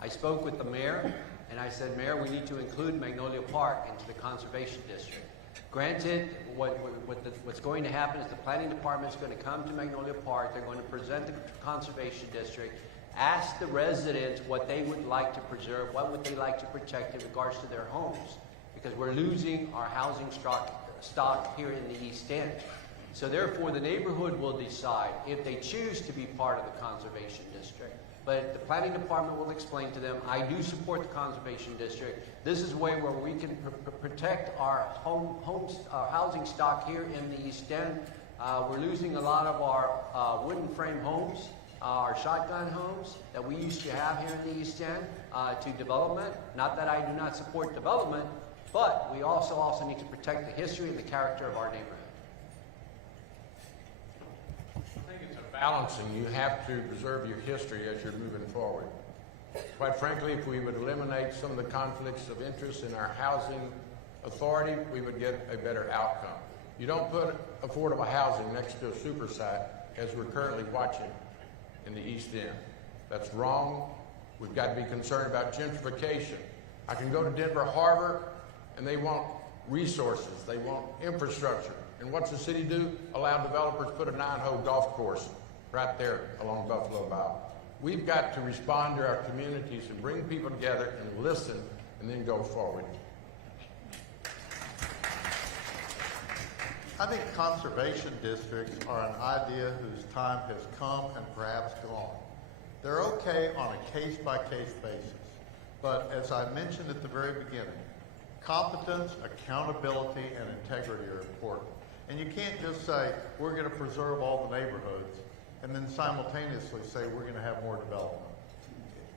I spoke with the mayor and I said, Mayor, we need to include Magnolia Park into the conservation district. Granted, what's going to happen is the planning department is going to come to Magnolia Park, they're going to present the conservation district, ask the residents what they would like to preserve, what would they like to protect in regards to their homes, because we're losing our housing stock here in the East End. So therefore, the neighborhood will decide if they choose to be part of the conservation district. But the planning department will explain to them, I do support the conservation district. This is a way where we can protect our our housing stock here in the East End. We're losing a lot of our wooden frame homes, our shotgun homes that we used to have here in the East End to development. Not that I do not support development, but we also need to protect the history and the character of our neighborhood. Balancing, you have to preserve your history as you're moving forward. Quite frankly, if we would eliminate some of the conflicts of interest in our housing authority, we would get a better outcome. You don't put affordable housing next to a super site, as we're currently watching in the East End. That's wrong. We've got to be concerned about gentrification. I can go to Denver Harbor and they want resources, they want infrastructure. And what's the city do? Allow developers to put a 9-hole golf course right there along Buffalo Bow. We've got to respond to our communities and bring people together and listen and then go forward. I think conservation districts are an idea whose time has come and perhaps gone. They're okay on a case-by-case basis, but as I mentioned at the very beginning, competence, accountability, and integrity are important. And you can't just say, we're going to preserve all the neighborhoods, and then simultaneously say, we're going to have more development.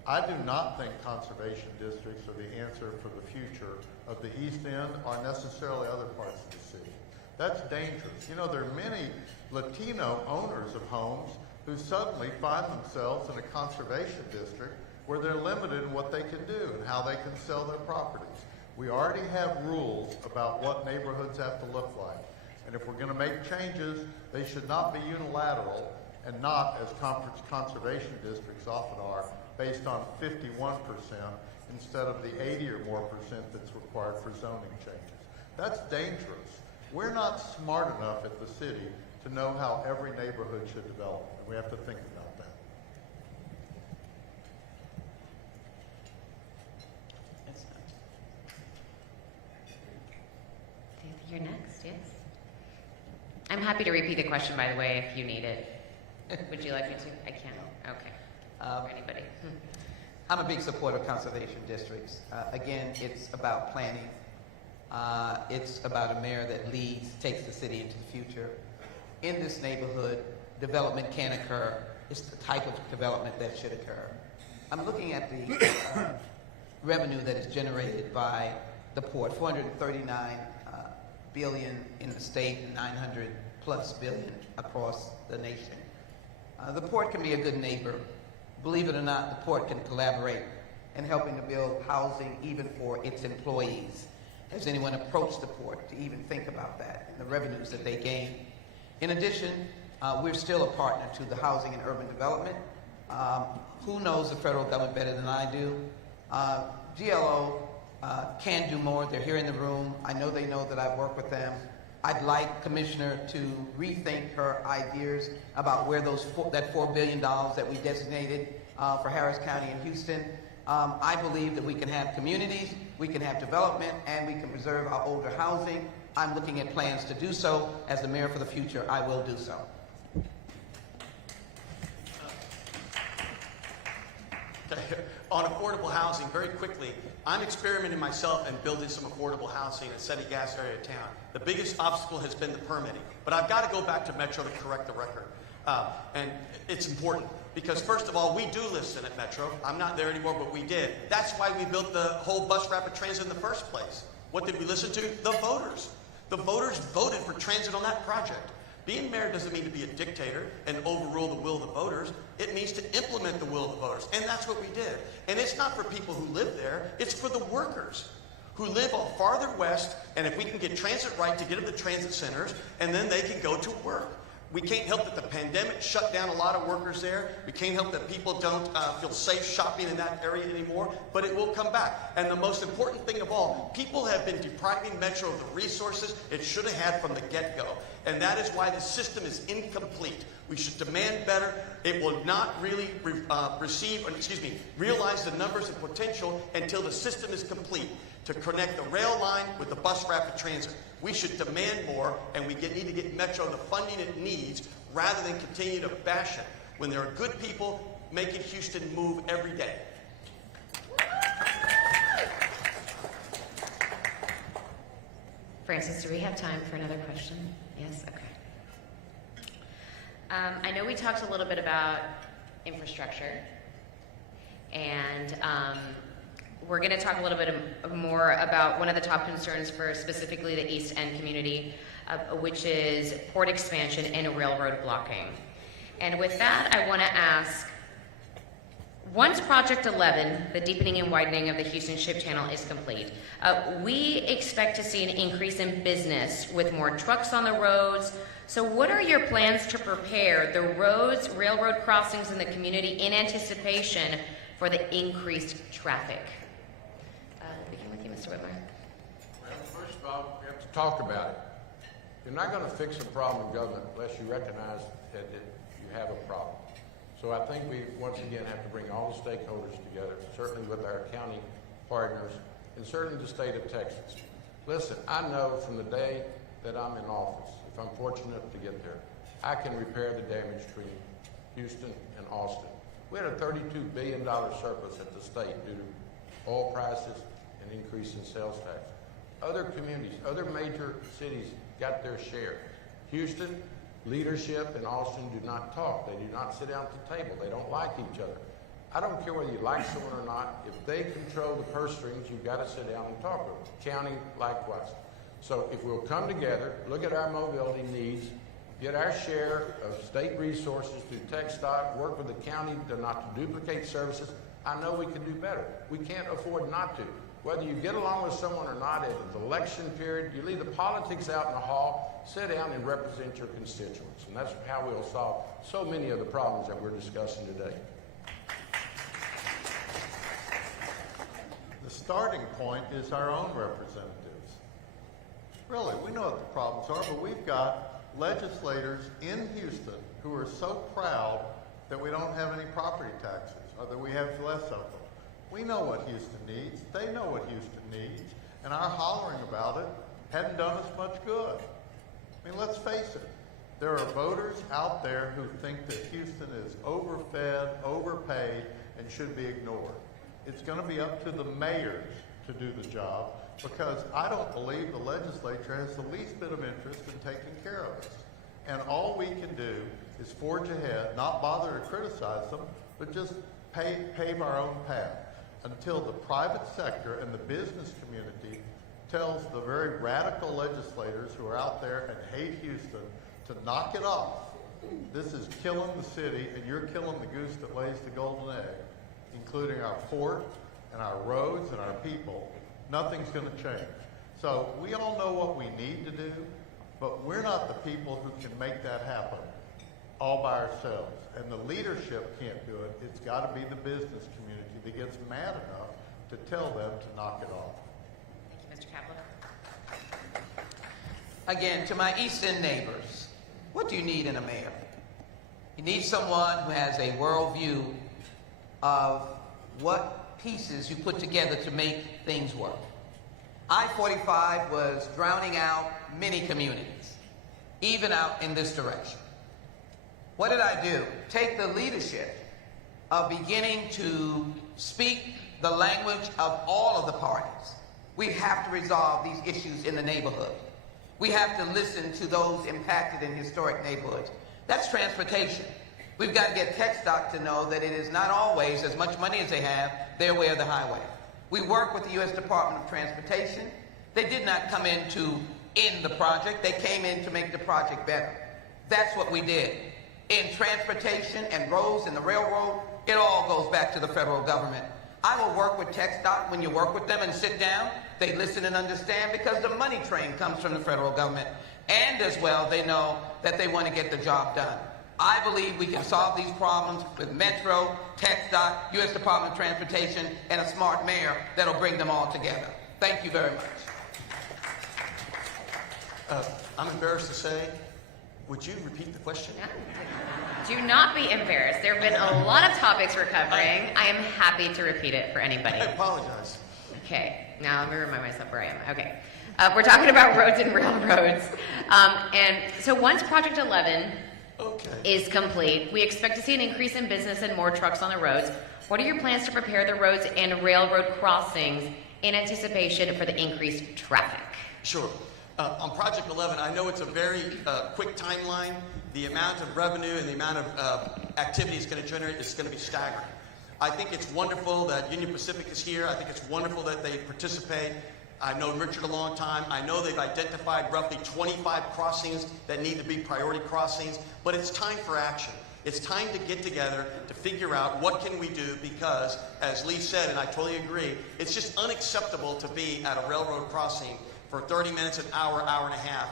I do not think conservation districts are the answer for the future of the East End or necessarily other parts of the city. That's dangerous. You know, there are many Latino owners of homes who suddenly find themselves in a conservation district where they're limited in what they can do and how they can sell their properties. We already have rules about what neighborhoods have to look like. And if we're going to make changes, they should not be unilateral and not, as conservation districts often are, based on 51% instead of the 80 or more percent that's required for zoning changes. That's dangerous. We're not smart enough at the city to know how every neighborhood should develop, and we have to think about that. You're next, yes? I'm happy to repeat the question, by the way, if you need it. Would you like me to? I can. Okay. For anybody. I'm a big supporter of conservation districts. Again, it's about planning. It's about a mayor that leads, takes the city into the future. In this neighborhood, development can occur. It's the type of development that should occur. I'm looking at the revenue that is generated by the port, 439 billion in the state and 900+ billion across the nation. The port can be a good neighbor. Believe it or not, the port can collaborate in helping to build housing even for its employees. Has anyone approached the port to even think about that and the revenues that they gain? In addition, we're still a partner to the Housing and Urban Development. Who knows the federal government better than I do? GLO can do more. They're here in the room. I know they know that I've worked with them. I'd like Commissioner to rethink her ideas about where that $4 billion that we designated for Harris County and Houston. I believe that we can have communities, we can have development, and we can preserve our older housing. I'm looking at plans to do so. As the mayor for the future, I will do so. On affordable housing, very quickly, I'm experimenting myself and building some affordable housing in a city gas area of town. The biggest obstacle has been the permitting. But I've got to go back to Metro to correct the record. And it's important because, first of all, we do listen at Metro. I'm not there anymore, but we did. That's why we built the whole bus rapid transit in the first place. What did we listen to? The voters. The voters voted for transit on that project Being mayor doesn't mean to be a dictator and overrule the will of the voters. It means to implement the will of the voters. And that's what we did. And it's not for people who live there. It's for the workers who live farther west. And if we can get transit right to get them to transit centers, and then they can go to work. We can't help that the pandemic shut down a lot of workers there. We can't help that people don't feel safe shopping in that area anymore, but it will come back. And the most important thing of all, people have been depriving Metro of the resources it should have had from the get-go. And that is why the system is incomplete. We should demand better. It will not really realize the numbers and potential until the system is complete to connect the rail line with the bus rapid transit. We should demand more, and we need to get Metro the funding it needs rather than continue to bash it when there are good people making Houston move every day. Francis, do we have time for another question? Yes? Okay. I know we talked a little bit about infrastructure, and we're going to talk a little bit more about one of the top concerns for specifically the East End community, which is port expansion and railroad blocking. And with that, I want to ask, once Project 11, the deepening and widening of the Houston Ship Channel, is complete, we expect to see an increase in business with more trucks on the roads. So what are your plans to prepare the roads, railroad crossings in the community in anticipation for the increased traffic? We'll begin with you, Mr. Whitmer. Well, first of all, we have to talk about it. You're not going to fix a problem in government unless you recognize that you have a problem. So I think we, once again, have to bring all the stakeholders together, certainly with our county partners, and certainly the state of Texas. Listen, I know from the day that I'm in office, if I'm fortunate to get there, I can repair the damage between Houston and Austin. We had a $32 billion surplus at the state due to oil prices and increase in sales tax. Other communities, other major cities got their share. Houston, leadership, and Austin do not talk. They do not sit down at the table. They don't like each other. I don't care whether you like someone or not. If they control the purse strings, you've got to sit down and talk with them. County, likewise. So if we'll come together, look at our mobility needs, get our share of state resources through tech stock, work with the county not to duplicate services, I know we can do better. We can't afford not to. Whether you get along with someone or not at the election period, you leave the politics out in the hall, sit down and represent your constituents. And that's how we'll solve so many of the problems that we're discussing today. The starting point is our own representatives. Really, we know what the problems are, but we've got legislators in Houston who are so proud that we don't have any property taxes, or that we have less of them. We know what Houston needs. They know what Houston needs. And our hollering about it hadn't done us much good. I mean, let's face it. There are voters out there who think that Houston is overfed, overpaid, and should be ignored. It's going to be up to the mayors to do the job, because I don't believe the legislature has the least bit of interest in taking care of us. And all we can do is forge ahead, not bother to criticize them, but just pave our own path until the private sector and the business community tells the very radical legislators who are out there and hate Houston to knock it off. This is killing the city, and you're killing the goose that lays the golden egg, including our port and our roads and our people. Nothing's going to change. So we all know what we need to do, but we're not the people who can make that happen all by ourselves. And the leadership can't do it. It's got to be the business community that gets mad enough to tell them to knock it off. Thank you, Mr. Kaplan. Again, to my East End neighbors, what do you need in a mayor? You need someone who has a worldview of what pieces you put together to make things work. I-45 was drowning out many communities, even out in this direction. What did I do? Take the leadership of beginning to speak the language of all of the parties. We have to resolve these issues in the neighborhood. We have to listen to those impacted in historic neighborhoods. That's transportation. We've got to get tech stock to know that it is not always, as much money as they have, their way or the highway. We work with the U.S. Department of Transportation. They did not come in to end the project. They came in to make the project better. That's what we did. In transportation and roads and the railroad, it all goes back to the federal government. I will work with TxDOT. When you work with them and sit down, they listen and understand because the money train comes from the federal government. And as well, they know that they want to get the job done. I believe we can solve these problems with Metro, TxDOT, U.S. Department of Transportation, and a smart mayor that'll bring them all together. Thank you very much. I'm embarrassed to say, would you repeat the question? Do not be embarrassed. There have been a lot of topics we're covering. I am happy to repeat it for anybody. I apologize. Okay, now let me remind myself where I am. Okay, we're talking about roads and railroads. And so once Project 11 is complete, we expect to see an increase in business and more trucks on the roads. What are your plans to prepare the roads and railroad crossings in anticipation for the increased traffic? Sure. On Project 11, I know it's a very quick timeline. The amount of revenue and the amount of activity it's going to generate is going to be staggering. I think it's wonderful that Union Pacific is here. I think it's wonderful that they participate. I've known Richard a long time. I know they've identified roughly 25 crossings that need to be priority crossings, but it's time for action. It's time to get together to figure out what can we do because, as Lee said, and I totally agree, it's just unacceptable to be at a railroad crossing for 30 minutes, an hour, hour and a half.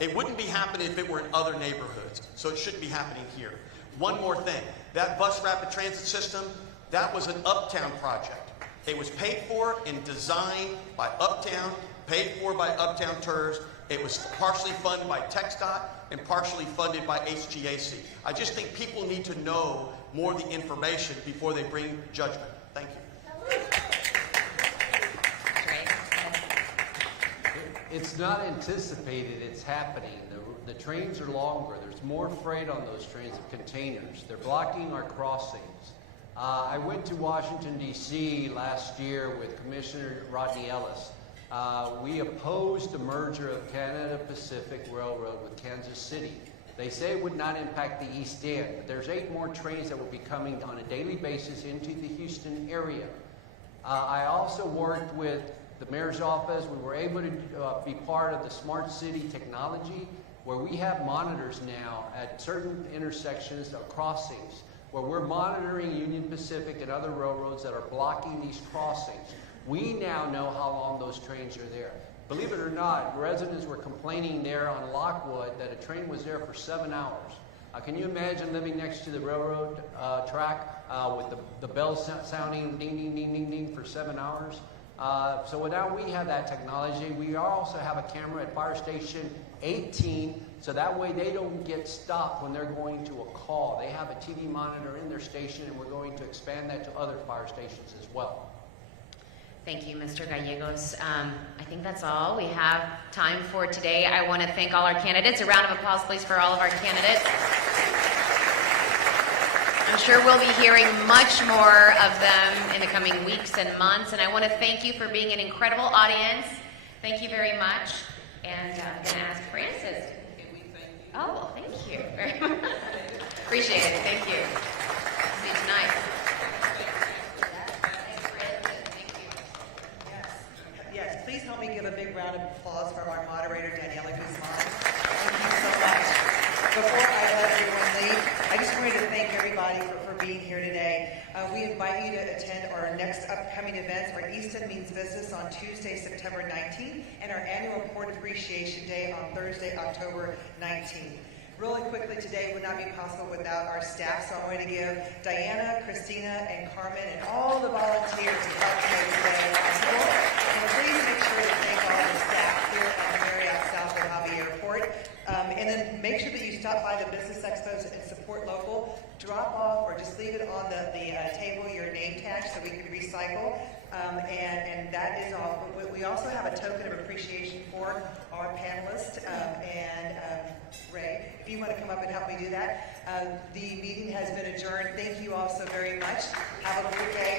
It wouldn't be happening if it were in other neighborhoods, so it shouldn't be happening here. One more thing, that bus rapid transit system, that was an Uptown project. It was paid for and designed by Uptown, paid for by Uptown TERS. It was partially funded by TxDOT and partially funded by HGAC. I just think people need to know more of the information before they bring judgment. Thank you. It's not anticipated, it's happening. The trains are longer. There's more freight on those trains of containers. They're blocking our crossings. I went to Washington, D.C. last year with Commissioner Rodney Ellis. We opposed the merger of Canada Pacific Railroad with Kansas City. They say it would not impact the East End, but there's 8 more trains that will be coming on a daily basis into the Houston area. I also worked with the mayor's office. We were able to be part of the smart city technology where we have monitors now at certain intersections of crossings where we're monitoring Union Pacific and other railroads that are blocking these crossings. We now know how long those trains are there. Believe it or not, residents were complaining there on Lockwood that a train was there for 7 hours. Can you imagine living next to the railroad track with the bells sounding ding, ding, ding, ding, ding for 7 hours? So now we have that technology. We also have a camera at Fire Station 18, so that way they don't get stopped when they're going to a call. They have a TV monitor in their station, and we're going to expand that to other fire stations as well. Thank you, Mr. Gallegos. I think that's all we have time for today. I want to thank all our candidates. A round of applause, please, for all of our candidates. I'm sure we'll be hearing much more of them in the coming weeks and months, and I want to thank you for being an incredible audience. Thank you very much. And I'm going to ask Francis. Oh, well, thank you very much. Appreciate it. Thank you. See you tonight. Yes, please help me give a big round of applause for our moderator, Daniella Guzman. Thank you so much. Before I let everyone leave, I just wanted to thank everybody for being here today. We invite you to attend our next upcoming events, our East End Means Business on Tuesday, September 19th, and our annual Port Appreciation Day on Thursday, October 19th. Really quickly, today would not be possible without our staff, so I want to give Diana, Christina, and Carmen, and all the volunteers who helped make today possible. And please make sure to thank all the staff here at the Marriott South Mojave Airport. And then make sure that you stop by the business expos and support local. Drop off or just leave it on the table your name tag so we can recycle. And that is all. We also have a token of appreciation for our panelists. Ray, if you want to come up and help me do that. The meeting has been adjourned. Thank you all so very much. Have a good day.